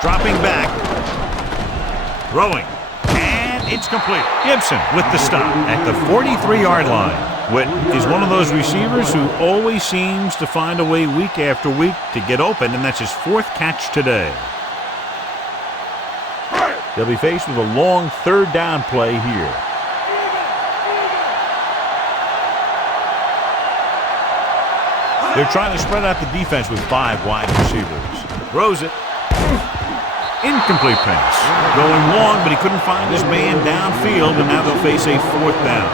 Dropping back. Throwing. And it's complete. Gibson with the stop at the 43-yard line. Witt is one of those receivers who always seems to find a way week after week to get open, and that's his 4th catch today. They'll be faced with a long 3rd down play here. They're trying to spread out the defense with 5 wide receivers. Throws it. Incomplete pass. Going long, but he couldn't find his man downfield, and now they'll face a 4th down.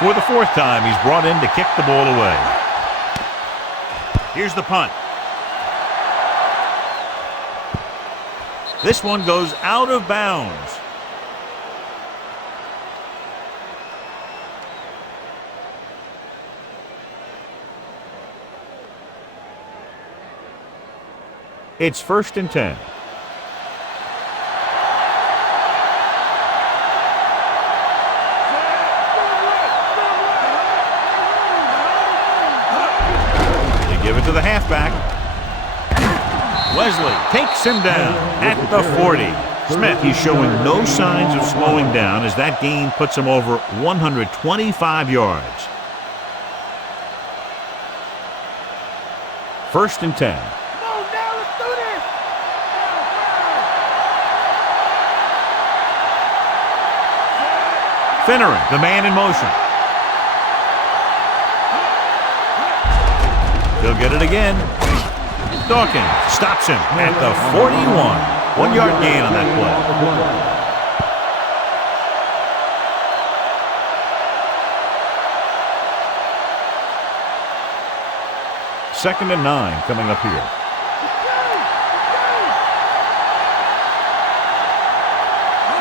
For the 4th time, he's brought in to kick the ball away. Here's the punt. This one goes out of bounds. It's 1st and 10. They give it to the halfback. Wesley takes him down at the 40. Smith, he's showing no signs of slowing down as that gain puts him over 125 yards. 1st and 10. Finneran, the man in motion. He'll get it again. Dawkins stops him at the 41. 1-yard gain on that play. Second and 9 coming up here.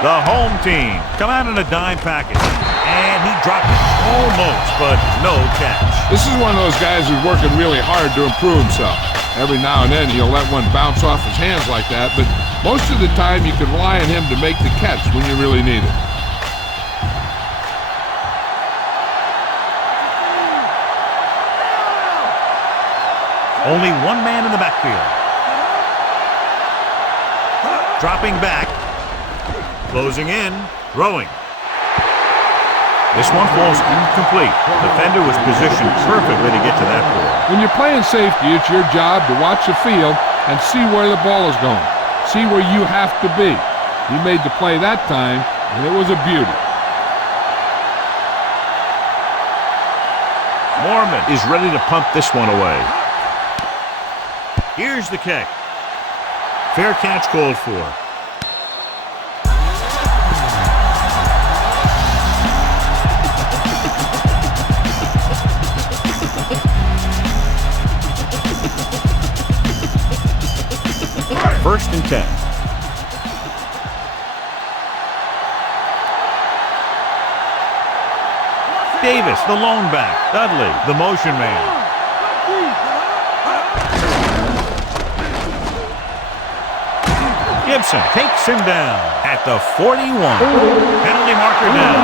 The home team come out in a dime package. And he dropped it almost, but no catch. This is one of those guys who's working really hard to improve himself. Every now and then he'll let one bounce off his hands like that, but most of the time you can rely on him to make the catch when you really need it. Only one man in the backfield. Dropping back. Closing in. Throwing. This one falls incomplete. The defender was positioned perfectly to get to that ball. When you're playing safety, it's your job to watch the field and see where the ball is going. See where you have to be. He made the play that time, and it was a beauty. Mormon is ready to punt this one away. Here's the kick. Fair catch called for. First and 10. Davis, the lone back. Dudley, the motion man. Gibson takes him down at the 41. Penalty marker down.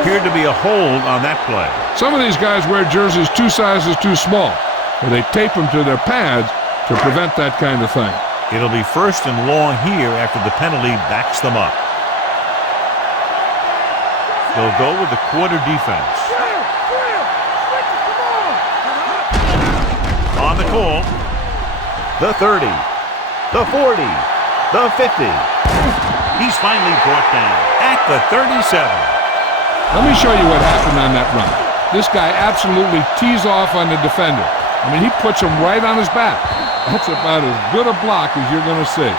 Appeared to be a hold on that play. Some of these guys wear jerseys 2 sizes too small, or they tape them to their pads to prevent that kind of thing. It'll be first and long here after the penalty backs them up. They'll go with the quarter defense. On the call, the 30, the 40, the 50. He's finally brought down at the 37. Let me show you what happened on that run. This guy absolutely tees off on the defender. I mean, he puts him right on his back. That's about as good a block as you're going to see.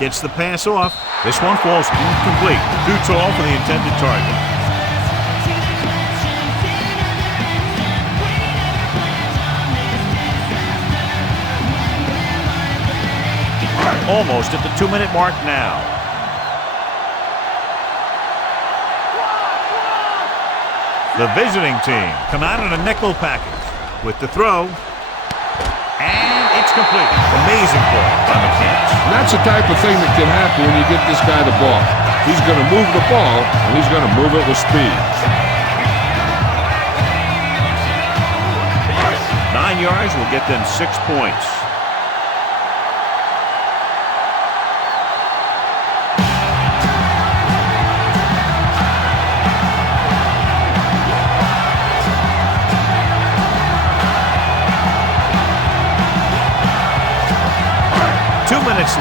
Gets the pass off. This one falls incomplete. Too tall for the intended target. Almost at the 2-minute mark now. The visiting team come out in a nickel package with the throw. And it's complete. Amazing play on the catch. And that's the type of thing that can happen when you get this guy the ball. He's going to move the ball, and he's going to move it with speed. 9 yards will get them 6 points.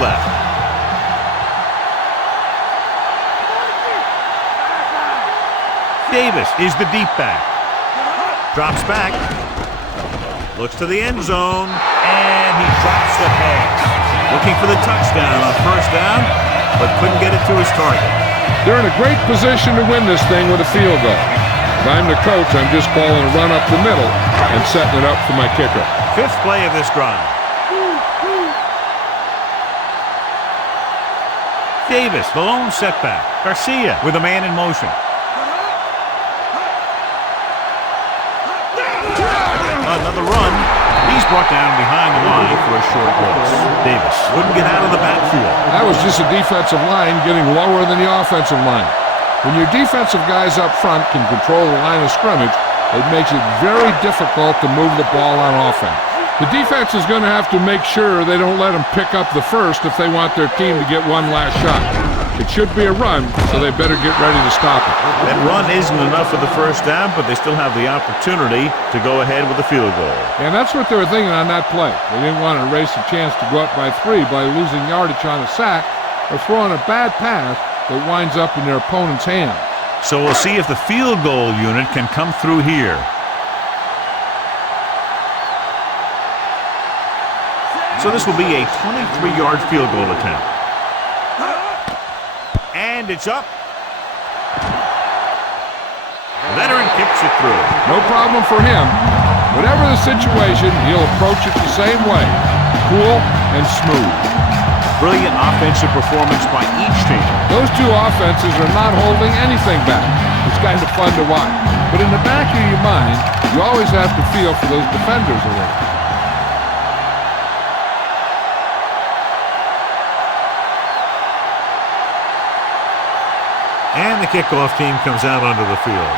Left. Davis is the deep back. Drops back. Looks to the end zone. And he drops the pass. Looking for the touchdown on first down, but couldn't get it to his target. They're in a great position to win this thing with a field goal. If I'm the coach, I'm just calling a run up the middle and setting it up for my kicker. 5th play of this drive. Davis, the lone setback. Garcia with a man in motion. Another run. He's brought down behind the line for a short loss. Davis couldn't get out of the backfield. That was just a defensive line getting lower than the offensive line. When your defensive guys up front can control the line of scrimmage, it makes it very difficult to move the ball on offense. The defense is going to have to make sure they don't let them pick up the first if they want their team to get one last shot. It should be a run, so they better get ready to stop it. That run isn't enough for the first down, but they still have the opportunity to go ahead with a field goal. And that's what they were thinking on that play. They didn't want to erase the chance to go up by 3 by losing yardage on a sack or throwing a bad pass that winds up in their opponent's hand. So we'll see if the field goal unit can come through here. So this will be a 23-yard field goal attempt. And it's up. Veteran kicks it through. No problem for him. Whatever the situation, he'll approach it the same way. Cool and smooth. Brilliant offensive performance by each team. Those two offenses are not holding anything back. It's kind of fun to watch. But in the back of your mind, you always have to feel for those defenders a little. And the kickoff team comes out onto the field.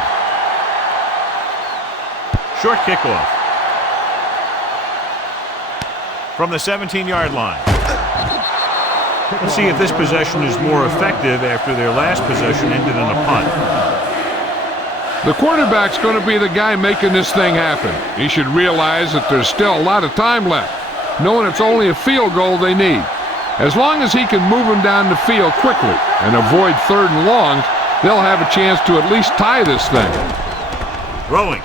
Short kickoff. From the 17-yard line. Let's see if this possession is more effective after their last possession ended in a punt. The quarterback's going to be the guy making this thing happen. He should realize that there's still a lot of time left, knowing it's only a field goal they need. As long as he can move them down the field quickly and avoid 3rd and longs, they'll have a chance to at least tie this thing. Throwing.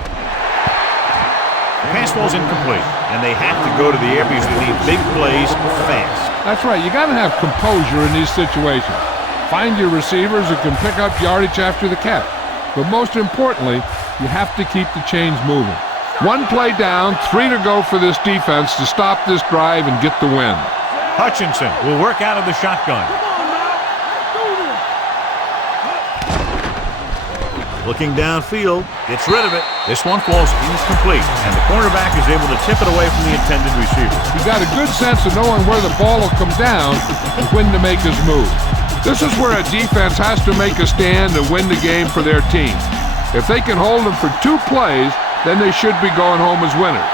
Pass ball's incomplete, and they have to go to the air because they need big plays fast. That's right. You got to have composure in these situations. Find your receivers who can pick up yardage after the catch. But most importantly, you have to keep the chains moving. 1 play down, 3 to go for this defense to stop this drive and get the win. Hutchinson will work out of the shotgun. Looking downfield, gets rid of it. This one falls incomplete, and the cornerback is able to tip it away from the intended receiver. He got a good sense of knowing where the ball will come down and when to make his move. This is where a defense has to make a stand and win the game for their team. If they can hold them for 2 plays, then they should be going home as winners.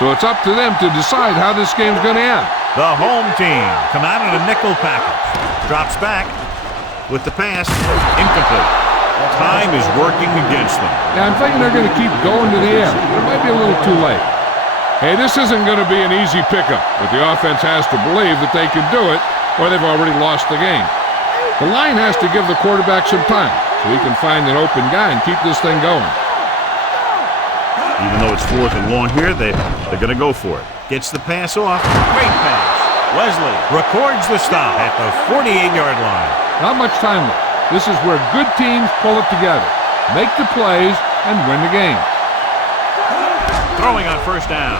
So it's up to them to decide how this game's going to end. The home team come out in a nickel package. Drops back with the pass. Incomplete. Time is working against them. Yeah, I'm thinking they're going to keep going to the air. It might be a little too late. Hey, this isn't going to be an easy pickup, but the offense has to believe that they can do it or they've already lost the game. The line has to give the quarterback some time so he can find an open guy and keep this thing going. Even though it's 4th and long here, they're going to go for it. Gets the pass off. Great pass. Wesley records the stop at the 48-yard line. Not much time left. This is where good teams pull it together, make the plays, and win the game. Throwing on 1st down.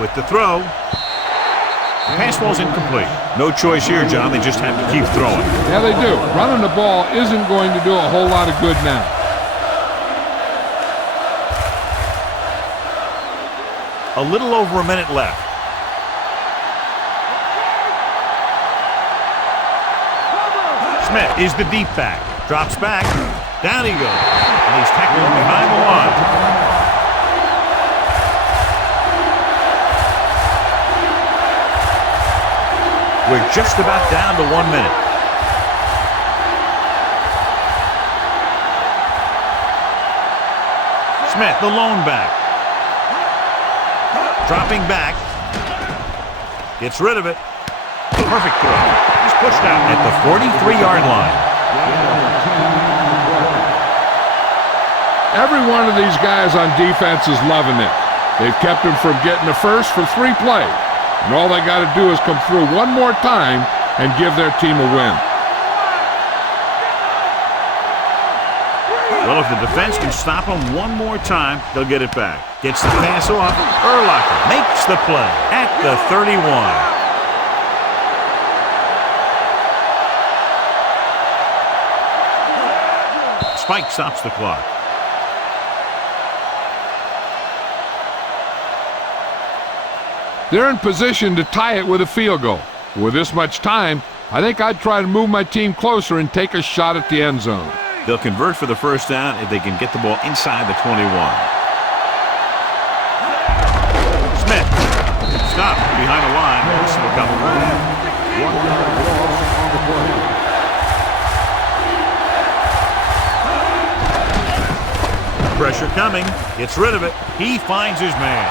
With the throw. Pass ball's incomplete. No choice here, John. They just have to keep throwing. Yeah, they do. Running the ball isn't going to do a whole lot of good now. A little over a minute left. Smith is the deep back. Drops back. Down he goes. And he's tackled behind the line. We're just about down to 1 minute. Smith, the lone back. Dropping back. Gets rid of it. Perfect throw. He's pushed out at the 43-yard line. Every one of these guys on defense is loving it. They've kept him from getting the first for 3 plays. And all they got to do is come through one more time and give their team a win. Well, if the defense can stop them one more time, they'll get it back. Gets the pass off. Urlacher makes the play at the 31. Spike stops the clock. They're in position to tie it with a field goal. With this much time, I think I'd try to move my team closer and take a shot at the end zone. They'll convert for the 1st down if they can get the ball inside the 21. Smith. Stop behind the line. This will come. Pressure coming. Gets rid of it. He finds his man.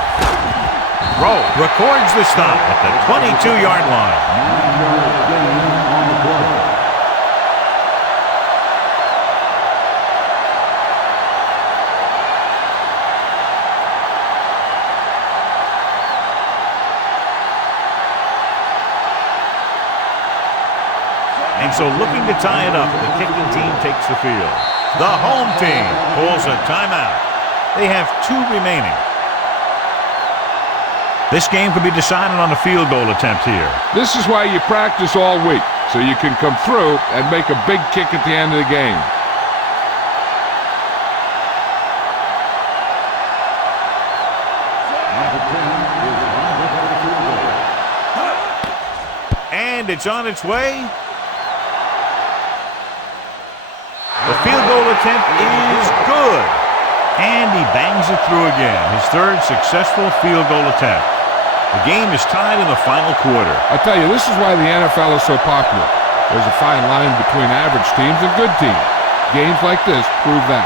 Rowe records the stop at the 22-yard line. And so looking to tie it up, the kicking team takes the field. The home team pulls a timeout. They have 2 remaining. This game could be decided on a field goal attempt here. This is why you practice all week, so you can come through and make a big kick at the end of the game. And it's on its way. The field goal attempt is good. And he bangs it through again. His 3rd successful field goal attempt. The game is tied in the final quarter. I tell you, this is why the NFL is so popular. There's a fine line between average teams and good teams. Games like this prove that.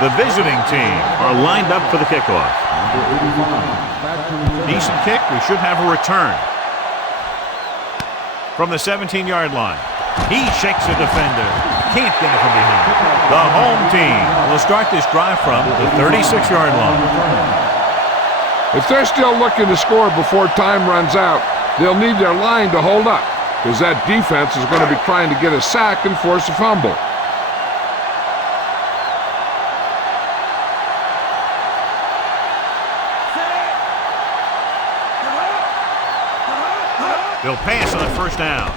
The visiting team are lined up for the kickoff. Decent kick. We should have a return. From the 17-yard line. He shakes a defender. Can't get it from behind. The home team will start this drive from the 36-yard line. If they're still looking to score before time runs out, they'll need their line to hold up, because that defense is going to be trying to get a sack and force a fumble. They'll pass on first down.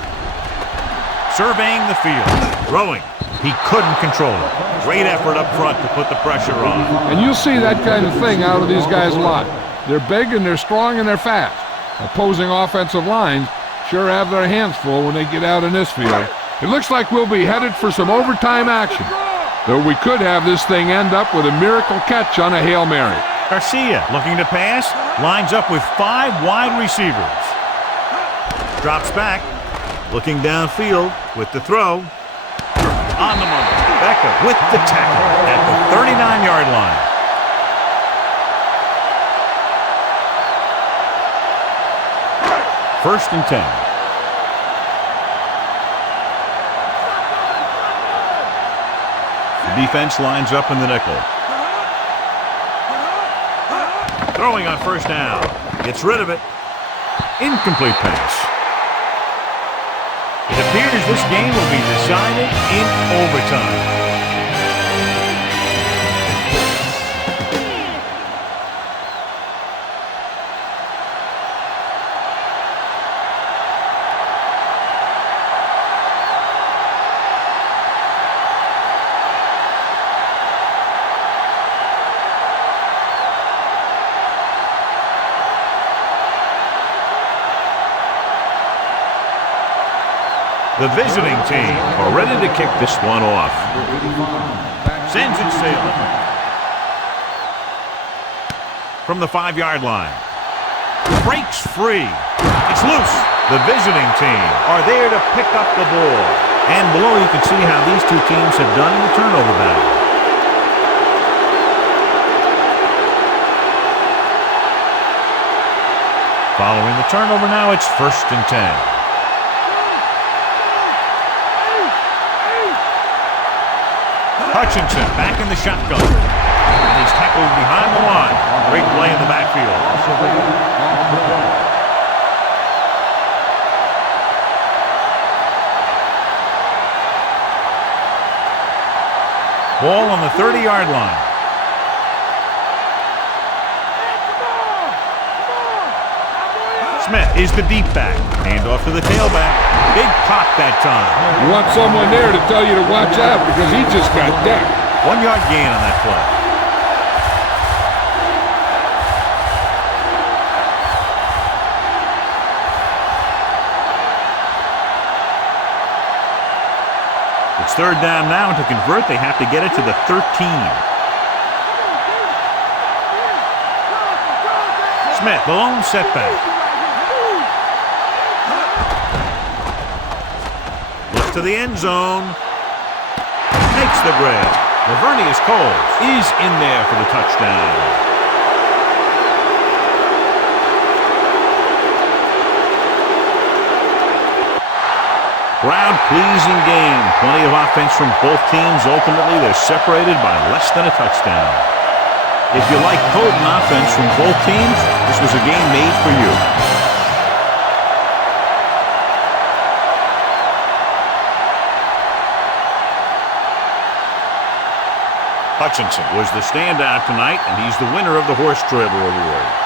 Surveying the field. Throwing. He couldn't control it. Great effort up front to put the pressure on. And you'll see that kind of thing out of these guys a lot. They're big and they're strong and they're fast. Opposing offensive lines sure have their hands full when they get out in this field. It looks like we'll be headed for some overtime action, though we could have this thing end up with a miracle catch on a Hail Mary. Garcia looking to pass. Lines up with 5 wide receivers. Drops back, looking downfield with the throw. On the moment, Becca with the tackle at the 39-yard line. First and 10. The defense lines up in the nickel. Throwing on first down. Gets rid of it. Incomplete pass. It appears this game will be decided in overtime. The visiting team are ready to kick this one off. Sends it sailing. From the 5-yard line. Breaks free. It's loose. The visiting team are there to pick up the ball. And below you can see how these two teams have done in the turnover battle. Following the turnover now, it's first and 10. Hutchinson back in the shotgun. And he's tackled behind the line. Great play in the backfield. Ball on the 30-yard line. Smith is the deep back. Hand off to the tailback. Big pop that time. You want someone there to tell you to watch out because he just got decked. 1-yard gain on that play. It's third down now, and to convert, they have to get it to the 13. Smith, the lone setback. To the end zone. Makes the grab. Lavernius Coles is in there for the touchdown. Crowd-pleasing game. Plenty of offense from both teams. Ultimately, they're separated by less than a touchdown. If you like potent offense from both teams, this was a game made for you. Hutchinson was the standout tonight, and he's the winner of the Horse Trailer Award.